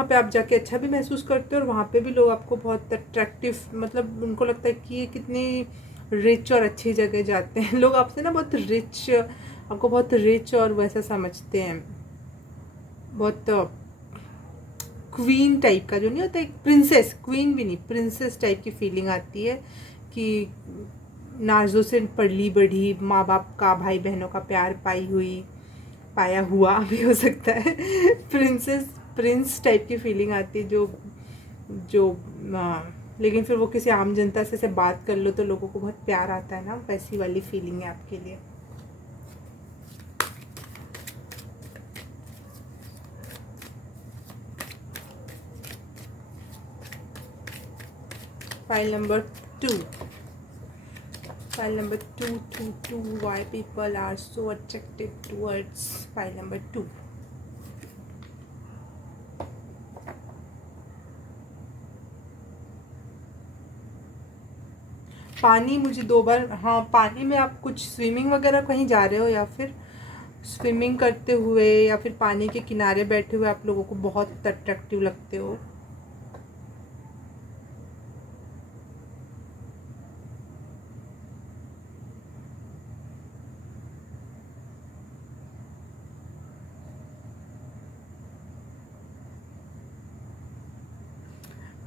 पे आप जाके अच्छा भी महसूस करते हो और वहाँ पे भी लोग आपको बहुत अट्रैक्टिव, मतलब उनको लगता है कि ये कितनी रिच और अच्छी जगह जाते हैं। लोग आपसे ना बहुत रिच, आपको बहुत रिच और वैसा समझते हैं, बहुत क्वीन टाइप का जो नहीं होता, एक प्रिंसेस, क्वीन भी नहीं, प्रिंसेस टाइप की फीलिंग आती है कि नाजों से पली बढ़ी, माँ बाप का, भाई बहनों का प्यार पाया हुआ भी हो सकता है। प्रिंस टाइप की फीलिंग आती है जो जो लेकिन फिर वो किसी आम जनता से बात कर लो तो लोगों को बहुत प्यार आता है ना, वैसी वाली फीलिंग है आपके लिए। File number 2 file number 2 why people are so attracted towards file number 2। पानी मुझे 2 बार, हाँ पानी में आप कुछ स्विमिंग वगैरह कहीं जा रहे हो या फिर स्विमिंग करते हुए या फिर पानी के किनारे बैठे हुए आप लोगों को बहुत अट्रैक्टिव लगते हो।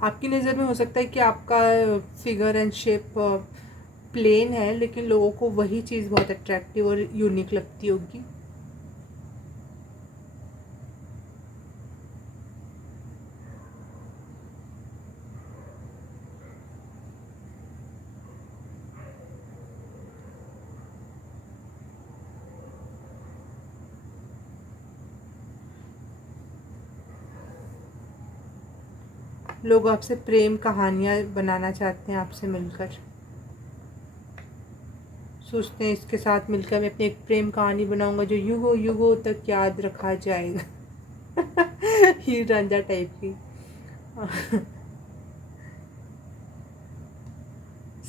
आपकी नज़र में हो सकता है कि आपका फिगर एंड शेप प्लेन है लेकिन लोगों को वही चीज़ बहुत अट्रैक्टिव और यूनिक लगती होगी। लोग आपसे प्रेम कहानियाँ बनाना चाहते हैं, आपसे मिलकर सोचते हैं इसके साथ मिलकर मैं अपनी एक प्रेम कहानी बनाऊंगा जो युगों युगों तक याद रखा जाएगा। हीर रांझा टाइप की।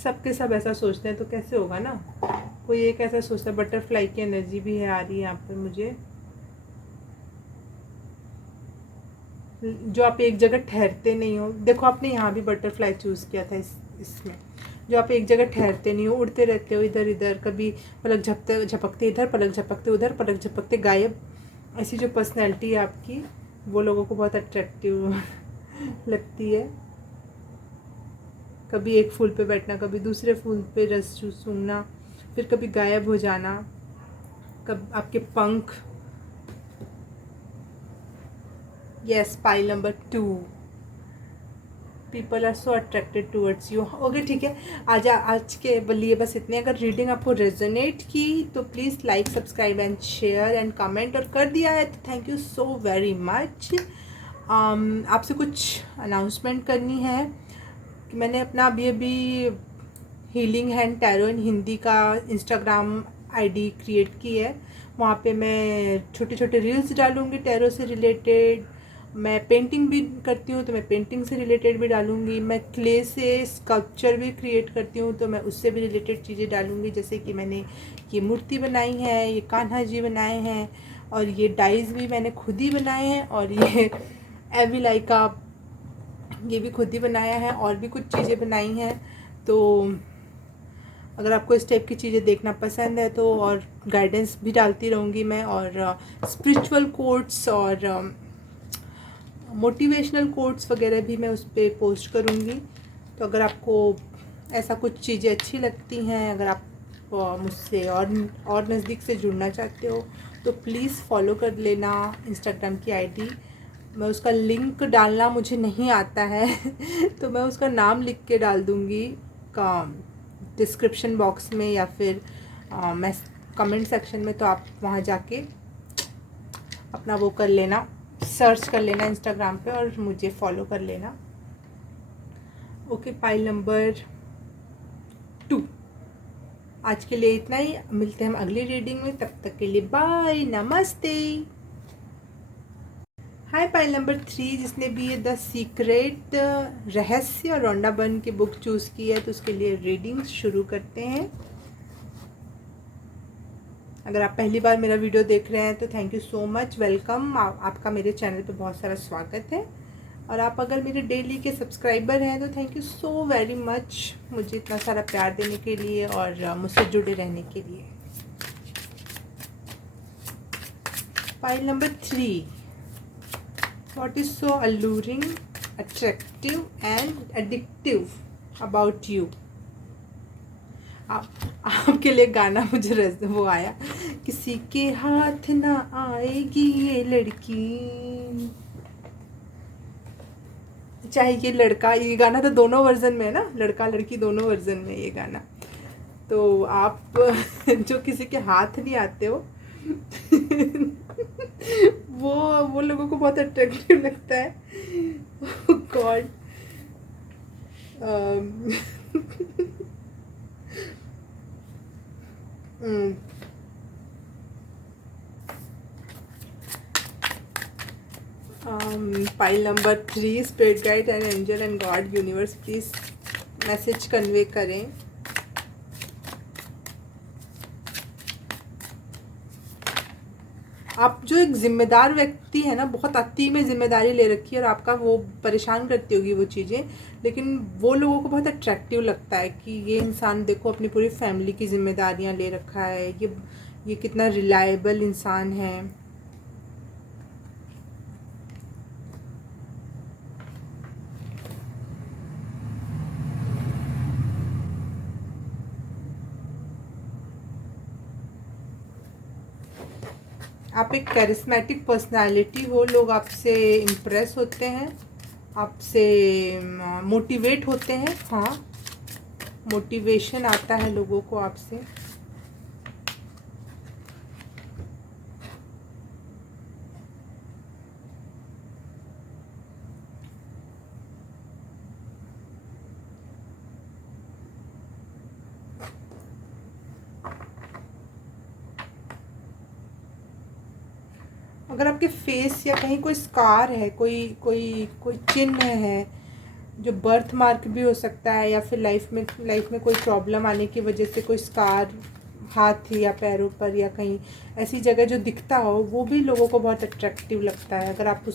सबके सब ऐसा सोचते हैं तो कैसे होगा ना। कोई एक ऐसा सोचता है, बटरफ्लाई की एनर्जी भी है, आ रही है यहाँ पर मुझे। जो आप एक जगह ठहरते नहीं हो, देखो आपने यहाँ भी बटरफ्लाई चूज़ किया था इसमें। जो आप एक जगह ठहरते नहीं हो, उड़ते रहते हो इधर इधर, कभी पलक झपकते इधर, पलक झपकते उधर, पलक झपकते गायब। ऐसी जो पर्सनैलिटी है आपकी वो लोगों को बहुत अट्रैक्टिव लगती है। कभी एक फूल पे बैठना, कभी दूसरे फूल पे रस सूंघना, फिर कभी गायब हो जाना, कब आपके पंख। Yes, pile number 2 people are so attracted towards you. Okay ठीक है, आज के लिए बस इतने। अगर रीडिंग आपको रेजोनेट की तो please like, subscribe and share and comment, और कर दिया है तो thank you so very much. आपसे कुछ अनाउंसमेंट करनी है कि मैंने अपना अभी healing hand tarot in Hindi का इंस्टाग्राम आईडी क्रिएट की है। वहाँ पे मैं छोटे छोटे रील्स डालूँगी टैरो से रिलेटेड। मैं पेंटिंग भी करती हूँ तो मैं पेंटिंग से रिलेटेड भी डालूँगी। मैं क्ले से स्कल्पचर भी क्रिएट करती हूँ तो मैं उससे भी रिलेटेड चीज़ें डालूँगी। जैसे कि मैंने ये मूर्ति बनाई है, ये कान्हा जी बनाए हैं, और ये डाइज भी मैंने खुद ही बनाए हैं, और ये एविलाई का ये भी खुद ही बनाया है, और भी कुछ चीज़ें बनाई हैं। तो अगर आपको इस टाइप की चीज़ें देखना पसंद है तो, और गाइडेंस भी डालती रहूँगी मैं, और स्पिरिचुअल कोट्स और मोटिवेशनल कोट्स वगैरह भी मैं उस पर पोस्ट करूँगी। तो अगर आपको ऐसा कुछ चीज़ें अच्छी लगती हैं, अगर आप मुझसे और नज़दीक से जुड़ना चाहते हो तो प्लीज़ फॉलो कर लेना इंस्टाग्राम की आईडी। मैं उसका लिंक डालना मुझे नहीं आता है तो मैं उसका नाम लिख के डाल दूँगी का डिस्क्रिप्शन बॉक्स में, या फिर मैं कमेंट सेक्शन में। तो आप वहाँ जाके अपना वो कर लेना, सर्च कर लेना इंस्टाग्राम पे और मुझे फॉलो कर लेना। ओके, पाइल नंबर 2 आज के लिए इतना ही। मिलते हैं हम अगली रीडिंग में, तब तक के लिए बाय, नमस्ते। हाय पाइल नंबर 3, जिसने भी ये द सीक्रेट रहस्य और रोंडा बर्न की बुक चूज़ की है तो उसके लिए रीडिंग शुरू करते हैं। अगर आप पहली बार मेरा वीडियो देख रहे हैं तो thank you so much, welcome. आपका मेरे चैनल पे बहुत सारा स्वागत है। और आप अगर मेरे डेली के सब्सक्राइबर हैं तो thank you so very much, मुझे इतना सारा प्यार देने के लिए और मुझसे जुड़े रहने के लिए। Pile number 3, what is so alluring, attractive and addictive about you। आपके लिए गाना मुझे वो आया, किसी के हाथ ना आएगी ये लड़की, चाहे ये लड़का। ये गाना तो दोनों वर्जन में है ना, लड़का लड़की दोनों वर्जन में ये गाना। तो आप जो किसी के हाथ नहीं आते हो वो लोगों को बहुत अट्रैक्टिव लगता है। God pile number 3, spirit guide and angel and God universe, please message convey करें। आप जो एक जिम्मेदार व्यक्ति है ना, बहुत अति में जिम्मेदारी ले रखी है और आपका वो परेशान करती होगी वो चीज़ें, लेकिन वो लोगों को बहुत अट्रैक्टिव लगता है कि ये इंसान देखो अपनी पूरी फैमिली की जिम्मेदारियां ले रखा है, ये कितना रिलायबल इंसान है। आप एक कैरिस्मेटिक पर्सनालिटी हो, लोग आपसे इम्प्रेस होते हैं, आपसे मोटिवेट होते हैं। हाँ, मोटिवेशन आता है लोगों को आपसे। अगर आपके फेस या कहीं कोई स्कार है, कोई चिन्ह है, जो बर्थ मार्क भी हो सकता है, या फिर लाइफ में कोई प्रॉब्लम आने की वजह से कोई स्कार हाथ या पैरों पर या कहीं ऐसी जगह जो दिखता हो, वो भी लोगों को बहुत अट्रैक्टिव लगता है। अगर आप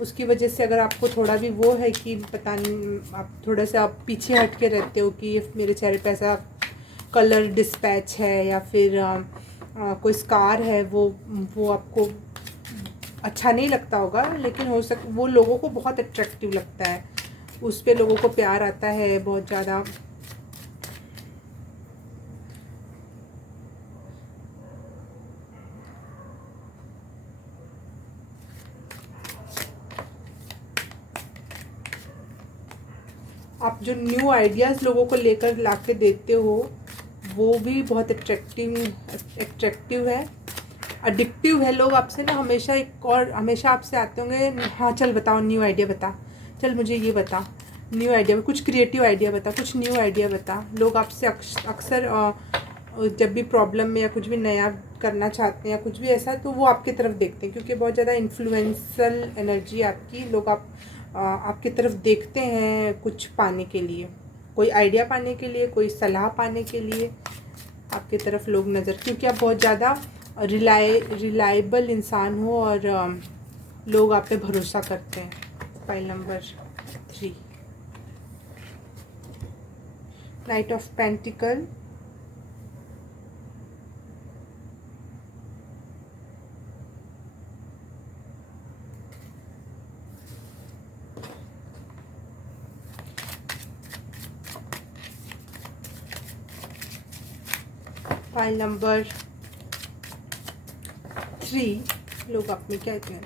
उसकी वजह से अगर आपको थोड़ा भी वो है कि पता नहीं, आप थोड़ा सा आप पीछे हट के रहते हो कि मेरे चेहरे पे ऐसा कलर डिस्पैच है या फिर कोई स्कार है, वो आपको अच्छा नहीं लगता होगा, लेकिन वो लोगों को बहुत अट्रैक्टिव लगता है, उस पे लोगों को प्यार आता है बहुत ज़्यादा। आप जो न्यू आइडियाज़ लोगों को लेकर ला के देते हो वो भी बहुत एट्रैक्टिव है, एडिक्टिव है। लोग आपसे ना हमेशा हमेशा आपसे आते होंगे, हाँ चल बताओ न्यू आइडिया बता, चल मुझे ये बता न्यू आइडिया, कुछ क्रिएटिव आइडिया बता, कुछ न्यू आइडिया बता। लोग आपसे अक्सर जब भी प्रॉब्लम में या कुछ भी नया करना चाहते हैं या कुछ भी ऐसा, तो वो आपकी तरफ देखते हैं, क्योंकि बहुत ज़्यादा इन्फ्लुएंशियल एनर्जी आपकी, लोग आपकी तरफ देखते हैं कुछ पाने के लिए, कोई आइडिया पाने के लिए, कोई सलाह पाने के लिए आपकी तरफ लोग नज़र, क्योंकि आप बहुत ज़्यादा रिलायबल इंसान हो और लोग आप पे भरोसा करते हैं। File number 3, night of pentacle, file number 3, लोग आप में क्या कहते हैं,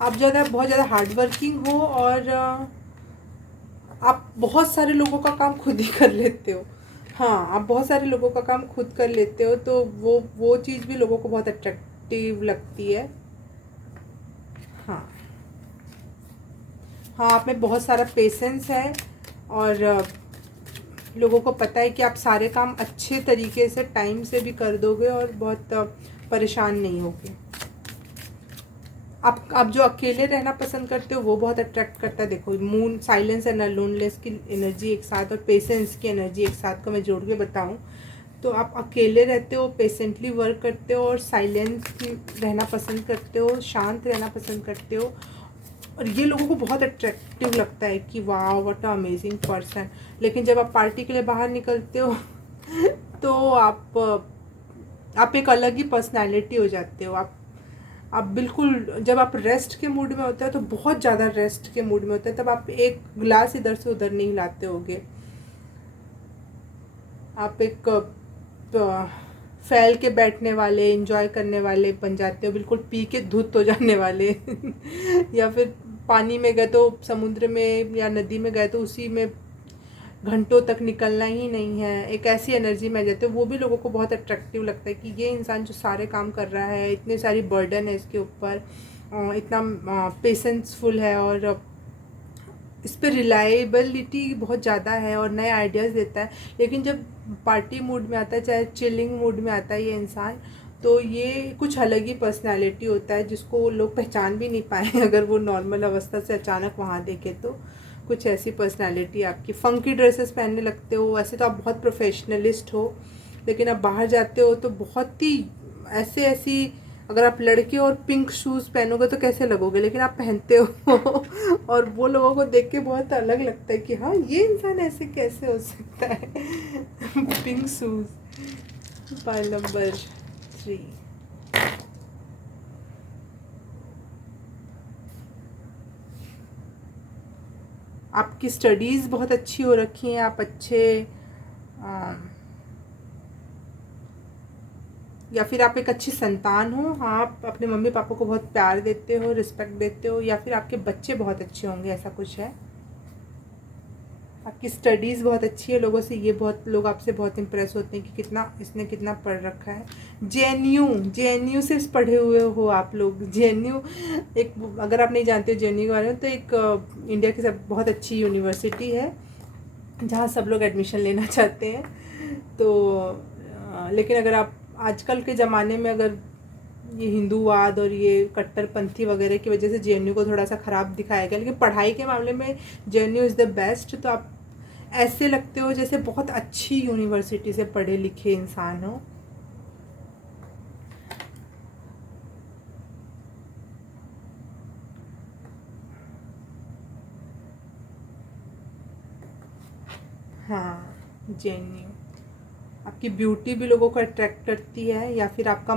आप बहुत ज़्यादा हार्ड वर्किंग हो और आप बहुत सारे लोगों का काम खुद ही कर लेते हो। हाँ, आप बहुत सारे लोगों का काम खुद कर लेते हो, तो वो चीज़ भी लोगों को बहुत अट्रैक्टिव लगती है। हाँ हाँ, आप में बहुत सारा पेशेंस है और लोगों को पता है कि आप सारे काम अच्छे तरीके से टाइम से भी कर दोगे और बहुत परेशान नहीं होगे। आप जो अकेले रहना पसंद करते हो वो बहुत अट्रैक्ट करता है। देखो, मून, साइलेंस एंड लोनलेस की एनर्जी एक साथ और पेशेंस की एनर्जी एक साथ को मैं जोड़ के बताऊँ तो आप अकेले रहते हो, पेशेंटली वर्क करते हो और साइलेंस रहना पसंद करते हो, शांत रहना पसंद करते हो, और ये लोगों को बहुत अट्रैक्टिव लगता है कि वाह व्हाट अ अमेजिंग पर्सन। लेकिन जब आप पार्टी के लिए बाहर निकलते हो तो आप एक अलग ही पर्सनैलिटी हो जाते हो। आप बिल्कुल, जब आप रेस्ट के मूड में होते हो तो बहुत ज़्यादा रेस्ट के मूड में होते हैं, तब आप एक गिलास इधर से उधर नहीं हिलाते होगे। आप एक फैल के बैठने वाले, एंजॉय करने वाले बन जाते हो, बिल्कुल पी के धुत हो जाने वाले या फिर पानी में गए तो, समुद्र में या नदी में गए तो उसी में घंटों तक निकलना ही नहीं है, एक ऐसी एनर्जी में आ जाते हो। वो भी लोगों को बहुत अट्रैक्टिव लगता है कि ये इंसान जो सारे काम कर रहा है, इतने सारी बर्डन है इसके ऊपर, इतना पेशेंसफुल है और इस पर रिलायबिलिटी बहुत ज़्यादा है और नए आइडियाज़ देता है। लेकिन जब पार्टी मूड में आता है, चाहे चिलिंग मूड में आता है ये इंसान, तो ये कुछ अलग ही पर्सनालिटी होता है जिसको लोग पहचान भी नहीं पाए अगर वो नॉर्मल अवस्था से अचानक वहाँ देखे तो। कुछ ऐसी पर्सनालिटी आपकी, फंकी ड्रेसेस पहनने लगते हो, वैसे तो आप बहुत प्रोफेशनलिस्ट हो, लेकिन आप बाहर जाते हो तो बहुत ही ऐसी, अगर आप लड़के और पिंक शूज़ पहनोगे तो कैसे लगोगे, लेकिन आप पहनते हो और वो लोगों को देख के बहुत अलग लगता है कि हाँ ये इंसान ऐसे कैसे हो सकता है पिंक शूज़। फाइल नंबर 3, आपकी स्टडीज़ बहुत अच्छी हो रखी हैं, आप अच्छे या फिर आप एक अच्छी संतान हो। हाँ, आप अपने मम्मी पापा को बहुत प्यार देते हो, रिस्पेक्ट देते हो, या फिर आपके बच्चे बहुत अच्छे होंगे, ऐसा कुछ है। आपकी स्टडीज़ बहुत अच्छी है, लोगों से ये बहुत, लोग आपसे बहुत इम्प्रेस होते हैं कि इसने कितना पढ़ रखा है। जेएनयू से पढ़े हुए हो आप लोग। जेएनयू एक, अगर आप नहीं जानते हो जेएनयू के बारे में, तो एक इंडिया की सब बहुत अच्छी यूनिवर्सिटी है जहाँ सब लोग एडमिशन लेना चाहते हैं। तो लेकिन अगर आप आजकल के ज़माने में, अगर ये हिंदूवाद और ये कट्टरपंथी वगैरह की वजह से जेएनयू को थोड़ा सा ख़राब दिखाया गया, लेकिन पढ़ाई के मामले में जेएनयू इज़ द बेस्ट। तो आप ऐसे लगते हो जैसे बहुत अच्छी यूनिवर्सिटी से पढ़े लिखे इंसान हो। हाँ, जेएनयू आपकी ब्यूटी भी लोगों को अट्रैक्ट करती है, या फिर आपका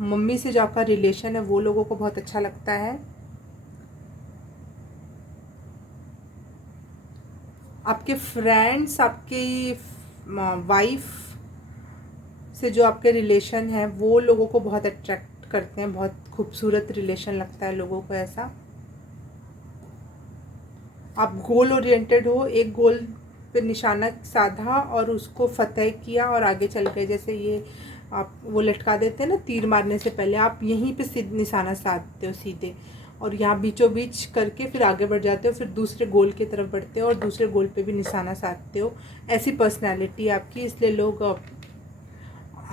मम्मी से जो आपका रिलेशन है वो लोगों को बहुत अच्छा लगता है। आपके फ्रेंड्स, आपकी वाइफ से जो आपके रिलेशन है वो लोगों को बहुत अट्रैक्ट करते हैं, बहुत खूबसूरत रिलेशन लगता है लोगों को ऐसा। आप गोल ओरिएंटेड हो, एक गोल पे निशाना साधा और उसको फतह किया और आगे चल गए। जैसे ये आप वो लटका देते हैं ना तीर मारने से पहले, आप यहीं पे निशाना साधते हो सीधे, और यहाँ बीचों बीच करके फिर आगे बढ़ जाते हो, फिर दूसरे गोल की तरफ बढ़ते हो और दूसरे गोल पे भी निशाना साधते हो। ऐसी पर्सनैलिटी आपकी, इसलिए लोग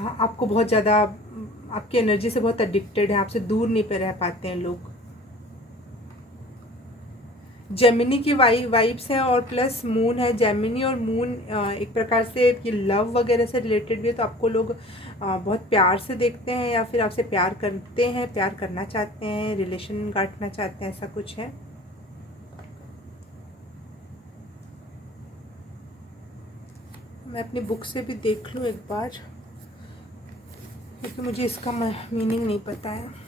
आपको बहुत ज़्यादा, आपकी एनर्जी से बहुत एडिक्टेड है, आपसे दूर नहीं पे रह पाते हैं लोग। जेमिनी की वाइब्स है और प्लस मून है। जेमिनी और मून एक प्रकार से ये लव वगैरह से रिलेटेड भी है, तो आपको लोग बहुत प्यार से देखते हैं या फिर आपसे प्यार करते हैं, प्यार करना चाहते हैं, रिलेशन काटना चाहते हैं, ऐसा कुछ है। मैं अपनी बुक से भी देख लूँ एक बार, क्योंकि मुझे इसका मीनिंग नहीं पता है।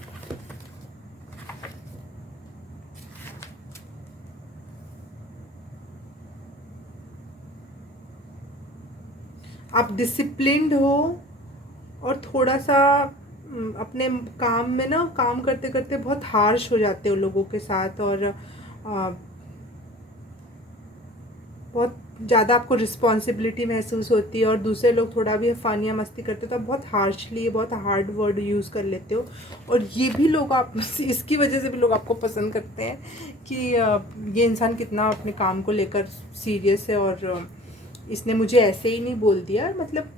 आप डिसिप्लिन्ड हो और थोड़ा सा अपने काम में ना, काम करते करते बहुत हार्श हो जाते हो लोगों के साथ, और बहुत ज़्यादा आपको रिस्पॉन्सिबिलिटी महसूस होती है, और दूसरे लोग थोड़ा भी फ़न या मस्ती करते हो तो आप बहुत हार्शली, बहुत हार्ड वर्ड यूज़ कर लेते हो। और ये भी लोग आप इसकी वजह से भी लोग आपको पसंद करते हैं कि ये इंसान कितना अपने काम को लेकर सीरियस है, और इसने मुझे ऐसे ही नहीं बोल दिया, मतलब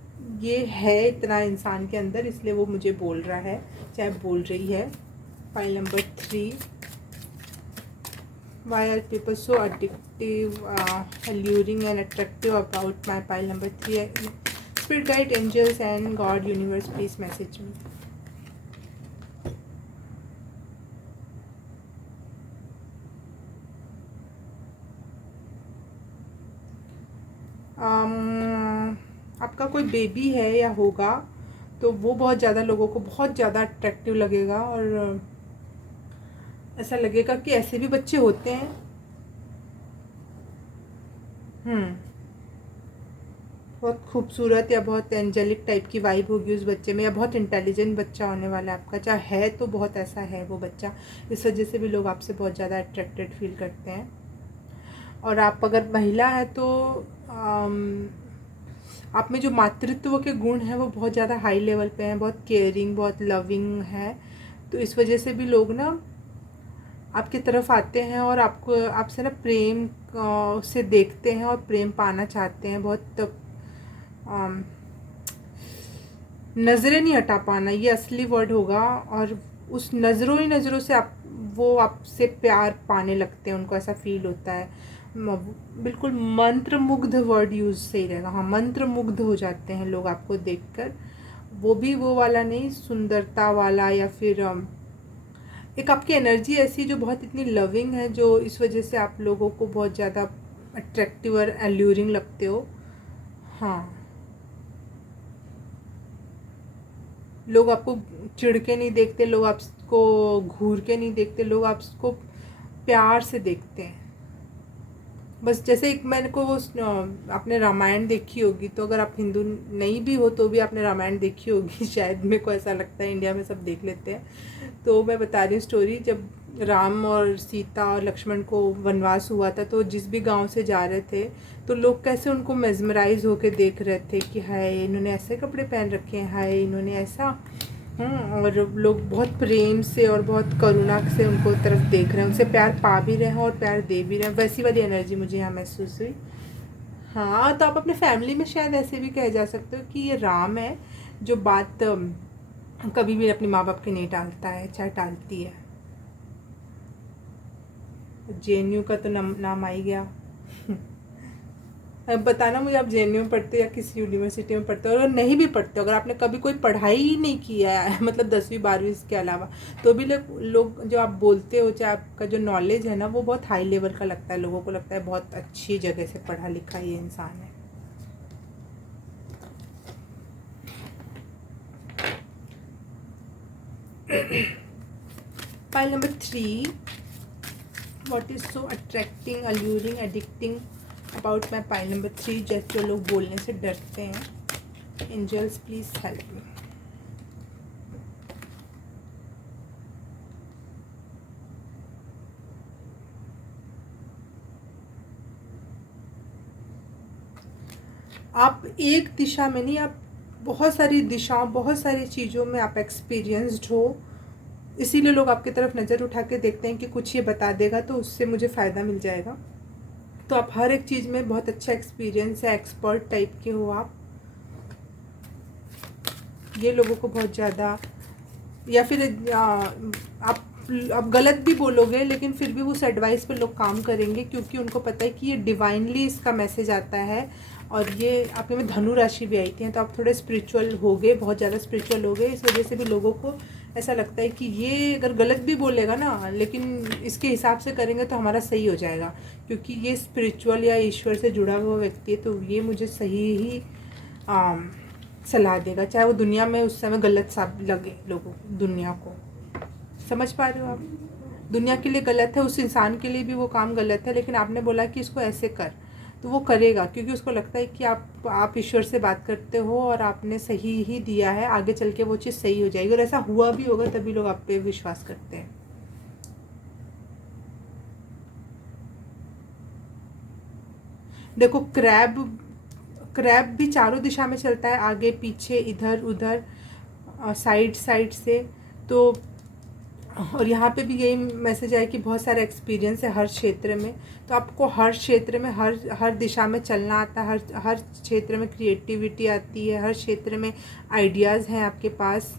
ये है इतना इंसान के अंदर, इसलिए वो मुझे बोल रहा है, चाहे बोल रही है। File number 3, why are people so addictive, alluring and attractive about my pile number 3? Spirit guide, angels and God, universe, please message me. आपका कोई बेबी है या होगा, तो वो बहुत ज़्यादा लोगों को बहुत ज़्यादा अट्रैक्टिव लगेगा, और ऐसा लगेगा कि ऐसे भी बच्चे होते हैं। बहुत खूबसूरत या बहुत एंजेलिक टाइप की वाइब होगी उस बच्चे में, या बहुत इंटेलिजेंट बच्चा होने वाला है आपका, चाहे है तो बहुत ऐसा है वो बच्चा। इस वजह से भी लोग आपसे बहुत ज़्यादा अट्रैक्टेड फील करते हैं। और आप अगर महिला है तो आप में जो मातृत्व के गुण हैं वो बहुत ज़्यादा हाई लेवल पे हैं, बहुत केयरिंग, बहुत लविंग है। तो इस वजह से भी लोग ना आपकी तरफ आते हैं और आपको, आपसे ना प्रेम से देखते हैं और प्रेम पाना चाहते हैं। बहुत नज़रें नहीं हटा पाना, ये असली वर्ड होगा। और उस नज़रों ही नज़रों से आप, वो आपसे प्यार पाने लगते हैं, उनको ऐसा फील होता है। बिल्कुल मंत्र मुग्ध वर्ड यूज़ सही रहेगा, हाँ, मंत्र मुग्ध हो जाते हैं लोग आपको देखकर। वो भी वो वाला नहीं, सुंदरता वाला, या फिर एक आपकी एनर्जी ऐसी जो बहुत इतनी लविंग है, जो इस वजह से आप लोगों को बहुत ज़्यादा अट्रैक्टिव और एल्यूरिंग लगते हो। हाँ, लोग आपको चिढ़ के नहीं देखते, लोग आपको घूर के नहीं देखते, लोग आपको प्यार से देखते हैं। बस जैसे एक, मैंने को वो आपने रामायण देखी होगी, तो अगर आप हिंदू नहीं भी हो तो भी आपने रामायण देखी होगी शायद, मेरे को ऐसा लगता है इंडिया में सब देख लेते हैं। तो मैं बता रही हूँ स्टोरी, जब राम और सीता और लक्ष्मण को वनवास हुआ था, तो जिस भी गांव से जा रहे थे तो लोग कैसे उनको मेस्मराइज होके देख रहे थे कि हाय इन्होंने ऐसे कपड़े पहन रखे हैं, हाय इन्होंने ऐसा। और लोग बहुत प्रेम से और बहुत करुणा से उनको तरफ देख रहे हैं, उनसे प्यार पा भी रहे हैं और प्यार दे भी रहे हैं। वैसी वाली एनर्जी मुझे यहाँ महसूस हुई। हाँ, तो आप अपने फैमिली में शायद ऐसे भी कह जा सकते हो कि ये राम है जो बात कभी भी अपने माँ बाप के नहीं टालता है, चाहे टालती है। जेएनयू का तो नाम आ ही गया। अब बताना मुझे, आप जेएनयू में पढ़ते हो या किसी यूनिवर्सिटी में पढ़ते हो, अगर नहीं भी पढ़ते हो, अगर आपने कभी कोई पढ़ाई ही नहीं किया है मतलब 10वीं 12वीं के अलावा, तो भी लोग जो आप बोलते हो, चाहे आपका जो नॉलेज है ना, वो बहुत हाई लेवल का लगता है, लोगों को लगता है बहुत अच्छी जगह से पढ़ा लिखा ये इंसान है। File number 3, what is so attracting, alluring, addicting about my pile number 3, जैसे जो लोग बोलने से डरते हैं। Angels please help me. आप एक दिशा में नहीं, आप बहुत सारी दिशाओं, बहुत सारी चीज़ों में आप एक्सपीरियंस्ड हो, इसीलिए लोग आपकी तरफ नज़र उठा के देखते हैं कि कुछ ये बता देगा तो उससे मुझे फ़ायदा मिल जाएगा। तो आप हर एक चीज़ में बहुत अच्छा एक्सपीरियंस है, एक्सपर्ट टाइप के हो आप। ये लोगों को बहुत ज़्यादा, या फिर आप गलत भी बोलोगे लेकिन फिर भी उस एडवाइस पे लोग काम करेंगे, क्योंकि उनको पता है कि ये डिवाइनली इसका मैसेज आता है। और ये आपके में धनु राशि भी आई थी, तो आप थोड़े स्पिरिचुअल हो गए, बहुत ज़्यादा स्पिरिचुअल हो गए, इस वजह से भी लोगों को ऐसा लगता है कि ये अगर गलत भी बोलेगा ना, लेकिन इसके हिसाब से करेंगे तो हमारा सही हो जाएगा, क्योंकि ये स्पिरिचुअल या ईश्वर से जुड़ा हुआ व्यक्ति है, तो ये मुझे सही ही सलाह देगा, चाहे वो दुनिया में उस समय गलत सा लगे लोगों, दुनिया को। समझ पा रहे हो आप? दुनिया के लिए गलत है, उस इंसान के लिए भी वो काम गलत है, लेकिन आपने बोला कि इसको ऐसे कर, तो वो करेगा, क्योंकि उसको लगता है कि आप ईश्वर से बात करते हो और आपने सही ही दिया है, आगे चल के वो चीज़ सही हो जाएगी। और ऐसा हुआ भी होगा तभी लोग आप पे विश्वास करते हैं। देखो, क्रैब भी चारों दिशा में चलता है, आगे पीछे, इधर उधर, साइड साइड से। तो और यहाँ पे भी यही मैसेज है कि बहुत सारा एक्सपीरियंस है हर क्षेत्र में, तो आपको हर क्षेत्र में, हर दिशा में चलना आता है, हर क्षेत्र में क्रिएटिविटी आती है, हर क्षेत्र में आइडियाज़ हैं आपके पास,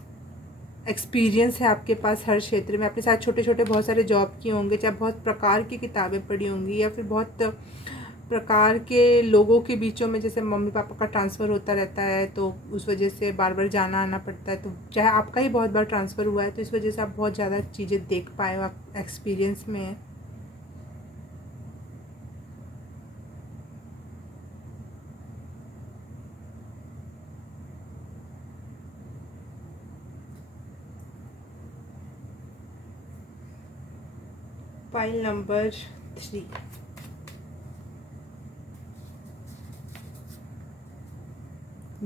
एक्सपीरियंस है आपके पास हर क्षेत्र में। आपने साथ छोटे छोटे बहुत सारे जॉब किए होंगे, चाहे बहुत प्रकार की किताबें पढ़ी होंगी, या फिर बहुत प्रकार के लोगों के बीचों में, जैसे मम्मी पापा का ट्रांसफ़र होता रहता है तो उस वजह से बार बार जाना आना पड़ता है, तो चाहे आपका ही बहुत बार ट्रांसफ़र हुआ है तो इस वजह से आप बहुत ज़्यादा चीज़ें देख पाए हो, आप एक्सपीरियंस में है। File number 3,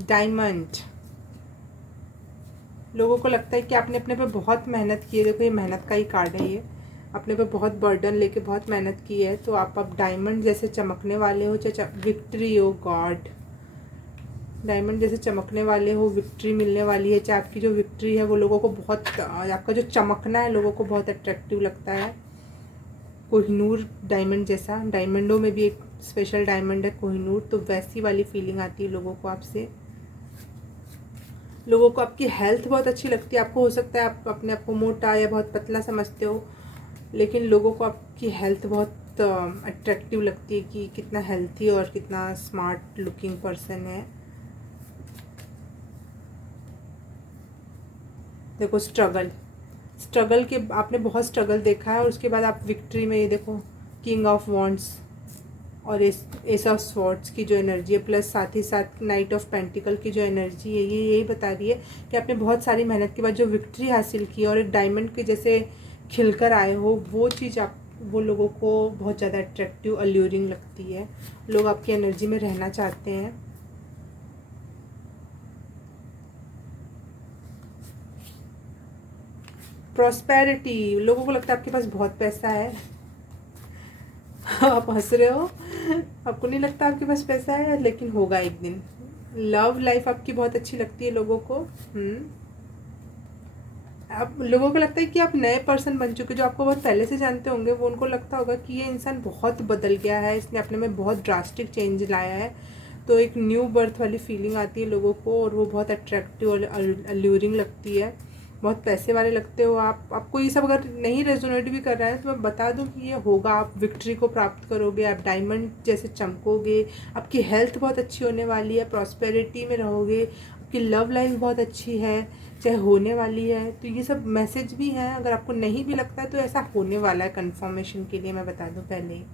diamond. लोगों को लगता है कि आपने अपने पे बहुत मेहनत की है, देखो ये मेहनत का ही कार्ड है, ये अपने पे बहुत बर्डन लेके बहुत मेहनत की है, तो आप अब डायमंड जैसे चमकने वाले हो, चाहे विक्ट्री हो, गॉड, डायमंड जैसे चमकने वाले हो, विक्ट्री मिलने वाली है, चाहे आपकी जो विक्ट्री है वो लोगों को बहुत, आपका जो चमकना है लोगों को बहुत अट्रैक्टिव लगता है। कोहिनूर डायमंड जैसा, डायमंडों में भी एक स्पेशल डायमंड है कोहिनूर, तो वैसी वाली फीलिंग आती है लोगों को आपसे। लोगों को आपकी हेल्थ बहुत अच्छी लगती है, आपको हो सकता है आप अपने आप को मोटा या बहुत पतला समझते हो, लेकिन लोगों को आपकी हेल्थ बहुत अट्रैक्टिव लगती है कि कितना हेल्थी और कितना स्मार्ट लुकिंग पर्सन है। देखो, स्ट्रगल के आपने बहुत स्ट्रगल देखा है, और उसके बाद आप विक्ट्री में, ये देखो किंग ऑफ वॉन्ड्स और एस ऑफ स्वॉर्ड्स की जो एनर्जी है, प्लस साथ ही साथ नाइट ऑफ पेंटिकल की जो एनर्जी है, ये यही बता रही है कि आपने बहुत सारी मेहनत के बाद जो विक्ट्री हासिल की और एक डायमंड के जैसे खिलकर आए हो, वो चीज़ आप, वो लोगों को बहुत ज़्यादा अट्रैक्टिव, अल्यूरिंग लगती है, लोग आपकी एनर्जी में रहना चाहते हैं। प्रॉस्पेरिटी, लोगों को लगता है आपके पास बहुत पैसा है। आप हंस रहे हो, आपको नहीं लगता आपके पास पैसा है, लेकिन होगा एक दिन। लव लाइफ आपकी बहुत अच्छी लगती है लोगों को। अब लोगों को लगता है कि आप नए पर्सन बन चुके, जो आपको बहुत पहले से जानते होंगे, वो उनको लगता होगा कि ये इंसान बहुत बदल गया है, इसने अपने में बहुत ड्रास्टिक चेंज लाया है, तो एक न्यू बर्थ वाली फीलिंग आती है लोगों को, और वो बहुत अट्रैक्टिव और अल्यूरिंग लगती है। बहुत पैसे वाले लगते हो आप। आपको ये सब अगर नहीं रेजोनेट भी कर रहा है तो मैं बता दूं कि ये होगा, आप विक्ट्री को प्राप्त करोगे, आप डायमंड जैसे चमकोगे, आपकी हेल्थ बहुत अच्छी होने वाली है, प्रॉस्पेरिटी में रहोगे, आपकी लव लाइफ बहुत अच्छी है, चाहे होने वाली है। तो ये सब मैसेज भी हैं, अगर आपको नहीं भी लगता है तो ऐसा होने वाला है, कन्फर्मेशन के लिए मैं बता दूँ पहले ही।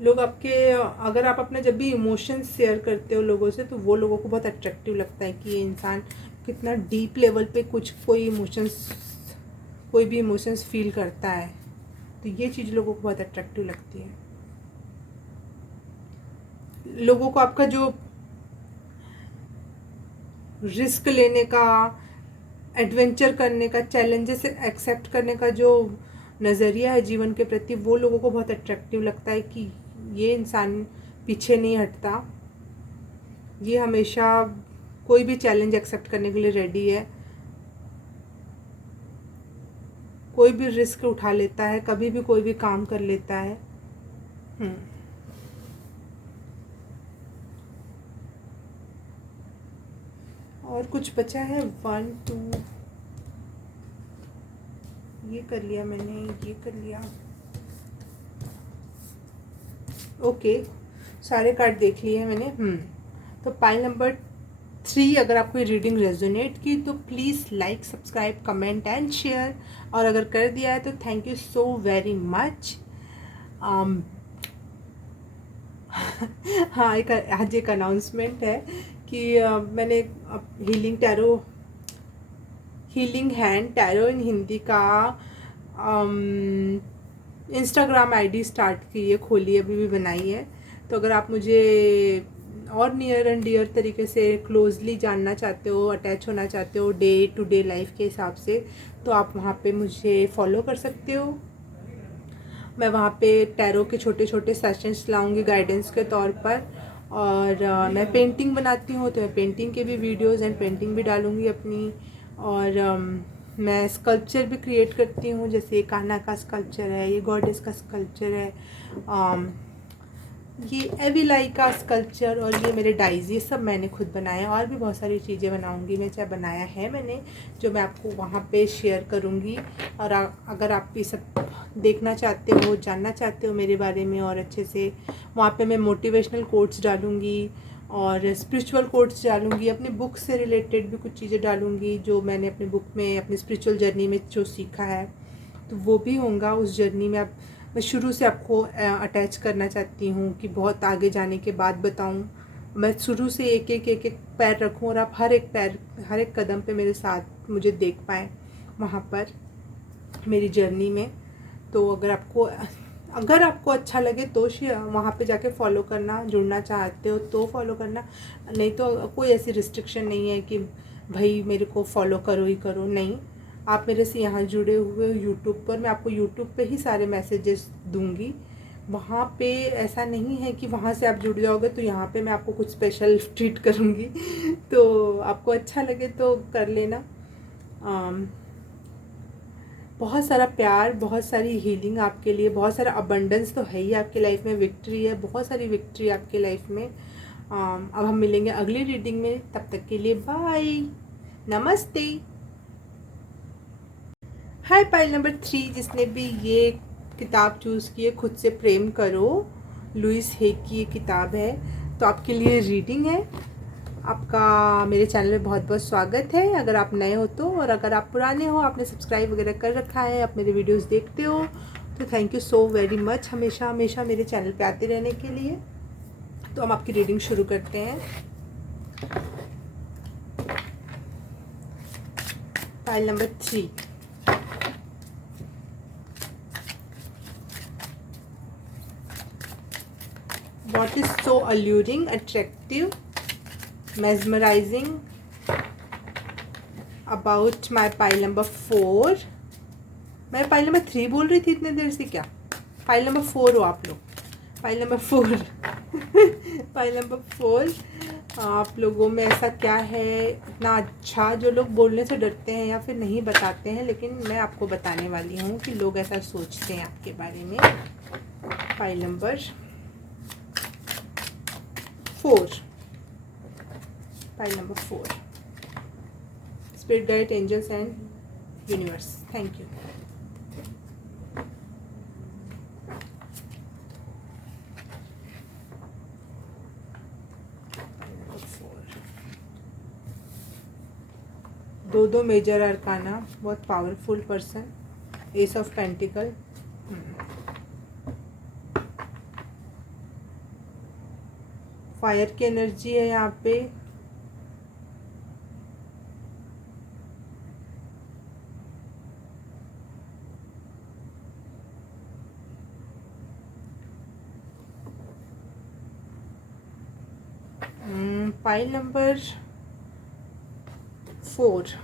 लोग आपके, अगर आप अपने जब भी इमोशंस शेयर करते हो लोगों से, तो वो लोगों को बहुत अट्रैक्टिव लगता है कि ये इंसान कितना डीप लेवल पे कोई भी इमोशंस फील करता है, तो ये चीज़ लोगों को बहुत अट्रैक्टिव लगती है। लोगों को आपका जो रिस्क लेने का, एडवेंचर करने का, चैलेंजेस एक्सेप्ट करने का जो नज़रिया है जीवन के प्रति, वो लोगों को बहुत अट्रैक्टिव लगता है कि ये इंसान पीछे नहीं हटता। ये हमेशा कोई भी चैलेंज एक्सेप्ट करने के लिए रेडी है, कोई भी रिस्क उठा लेता है, कभी भी कोई भी काम कर लेता है। और कुछ बचा है, 1 2, ये कर लिया मैंने, ये कर लिया। ओके, सारे कार्ड देख लिए मैंने। तो पाइल नंबर 3, अगर आपको ये रीडिंग रेजोनेट की तो please like, subscribe, comment and share. और अगर कर दिया है तो thank you so very much. हाँ, आज एक अनाउंसमेंट है कि मैंने healing hand tarot in Hindi का इंस्टाग्राम आईडी स्टार्ट की है, खोली है, अभी भी बनाई है। तो अगर आप मुझे और नियर एंड डियर तरीके से क्लोजली जानना चाहते हो, अटैच होना चाहते हो डे टू डे लाइफ के हिसाब से, तो आप वहाँ पे मुझे फॉलो कर सकते हो। मैं वहाँ पे टैरो के छोटे छोटे सेशंस लाऊंगी गाइडेंस के तौर पर। और मैं पेंटिंग बनाती हूँ, तो मैं पेंटिंग के भी वीडियोस एंड पेंटिंग भी डालूँगी अपनी। और मैं स्कल्पचर भी क्रिएट करती हूँ, जैसे ये कान्हा का स्कल्पचर है, ये गॉडेस का स्कल्पचर है, ये एविलाई का स्कल्पचर, और ये मेरे डाइज, ये सब मैंने खुद बनाया। और भी बहुत सारी चीज़ें बनाऊंगी मैं, चाहे बनाया है मैंने, जो मैं आपको वहाँ पे शेयर करूँगी। और अगर आप ये सब देखना चाहते हो, जानना चाहते हो मेरे बारे में और अच्छे से, वहाँ पे मैं मोटिवेशनल कोट्स डालूँगी और स्पिरिचुअल कोट्स डालूँगी, अपनी बुक से रिलेटेड भी कुछ चीज़ें डालूँगी जो मैंने अपनी बुक में अपनी स्पिरिचुअल जर्नी में जो सीखा है, तो वो भी होगा उस जर्नी में। मैं शुरू से आपको अटैच करना चाहती हूँ कि बहुत आगे जाने के बाद बताऊँ। मैं शुरू से एक एक पैर रखूँ और आप हर एक कदम पे मेरे साथ मुझे देख पाएँ वहाँ पर मेरी जर्नी में। तो अगर आपको अच्छा लगे तो वहाँ पे जाके फॉलो करना, जुड़ना चाहते हो तो फॉलो करना, नहीं तो कोई ऐसी रिस्ट्रिक्शन नहीं है कि भाई मेरे को फॉलो करो ही करो, नहीं। आप मेरे से यहाँ जुड़े हुए यूट्यूब पर, मैं आपको यूट्यूब पे ही सारे मैसेजेस दूंगी। वहाँ पे ऐसा नहीं है कि वहाँ से आप जुड़ जाओगे तो यहाँ पे मैं आपको कुछ स्पेशल ट्रीट करूँगी। तो आपको अच्छा लगे तो कर लेना। बहुत सारा प्यार, बहुत सारी हीलिंग आपके लिए, बहुत सारा अबंडेंस तो है ही आपकी लाइफ में, विक्ट्री है, बहुत सारी विक्ट्री आपकी लाइफ में। अब हम मिलेंगे अगली रीडिंग में, तब तक के लिए बाय, नमस्ते। हाय पाइल नंबर 3, जिसने भी ये किताब चूज़ की है, खुद से प्रेम करो, लुइस हे की ये किताब है, तो आपके लिए रीडिंग है। आपका मेरे चैनल में बहुत बहुत स्वागत है, अगर आप नए हो तो, और अगर आप पुराने हो, आपने सब्सक्राइब वगैरह कर रखा है, आप मेरे वीडियोस देखते हो, तो thank you so very much हमेशा हमेशा मेरे चैनल पे आते रहने के लिए। तो हम आपकी रीडिंग शुरू करते हैं। File number 3, what is so alluring, attractive, mesmerizing about my pile number 4? मैं पाइल नंबर 3 बोल रही थी इतने देर से, क्या पाइल नंबर 4 हो आप लोग? पाइल नंबर 4 पाइल नंबर 4, आप लोगों में ऐसा क्या है इतना अच्छा जो लोग बोलने से डरते हैं या फिर नहीं बताते हैं, लेकिन मैं आपको बताने वाली हूँ कि लोग ऐसा सोचते हैं आपके बारे में। Pile number 4, pile number 4, spirit guide, angels and universe, thank you. दो मेजर अरकाना, बहुत powerful person, ace of pentacle, fire की एनर्जी है यहाँ पे, file number 4,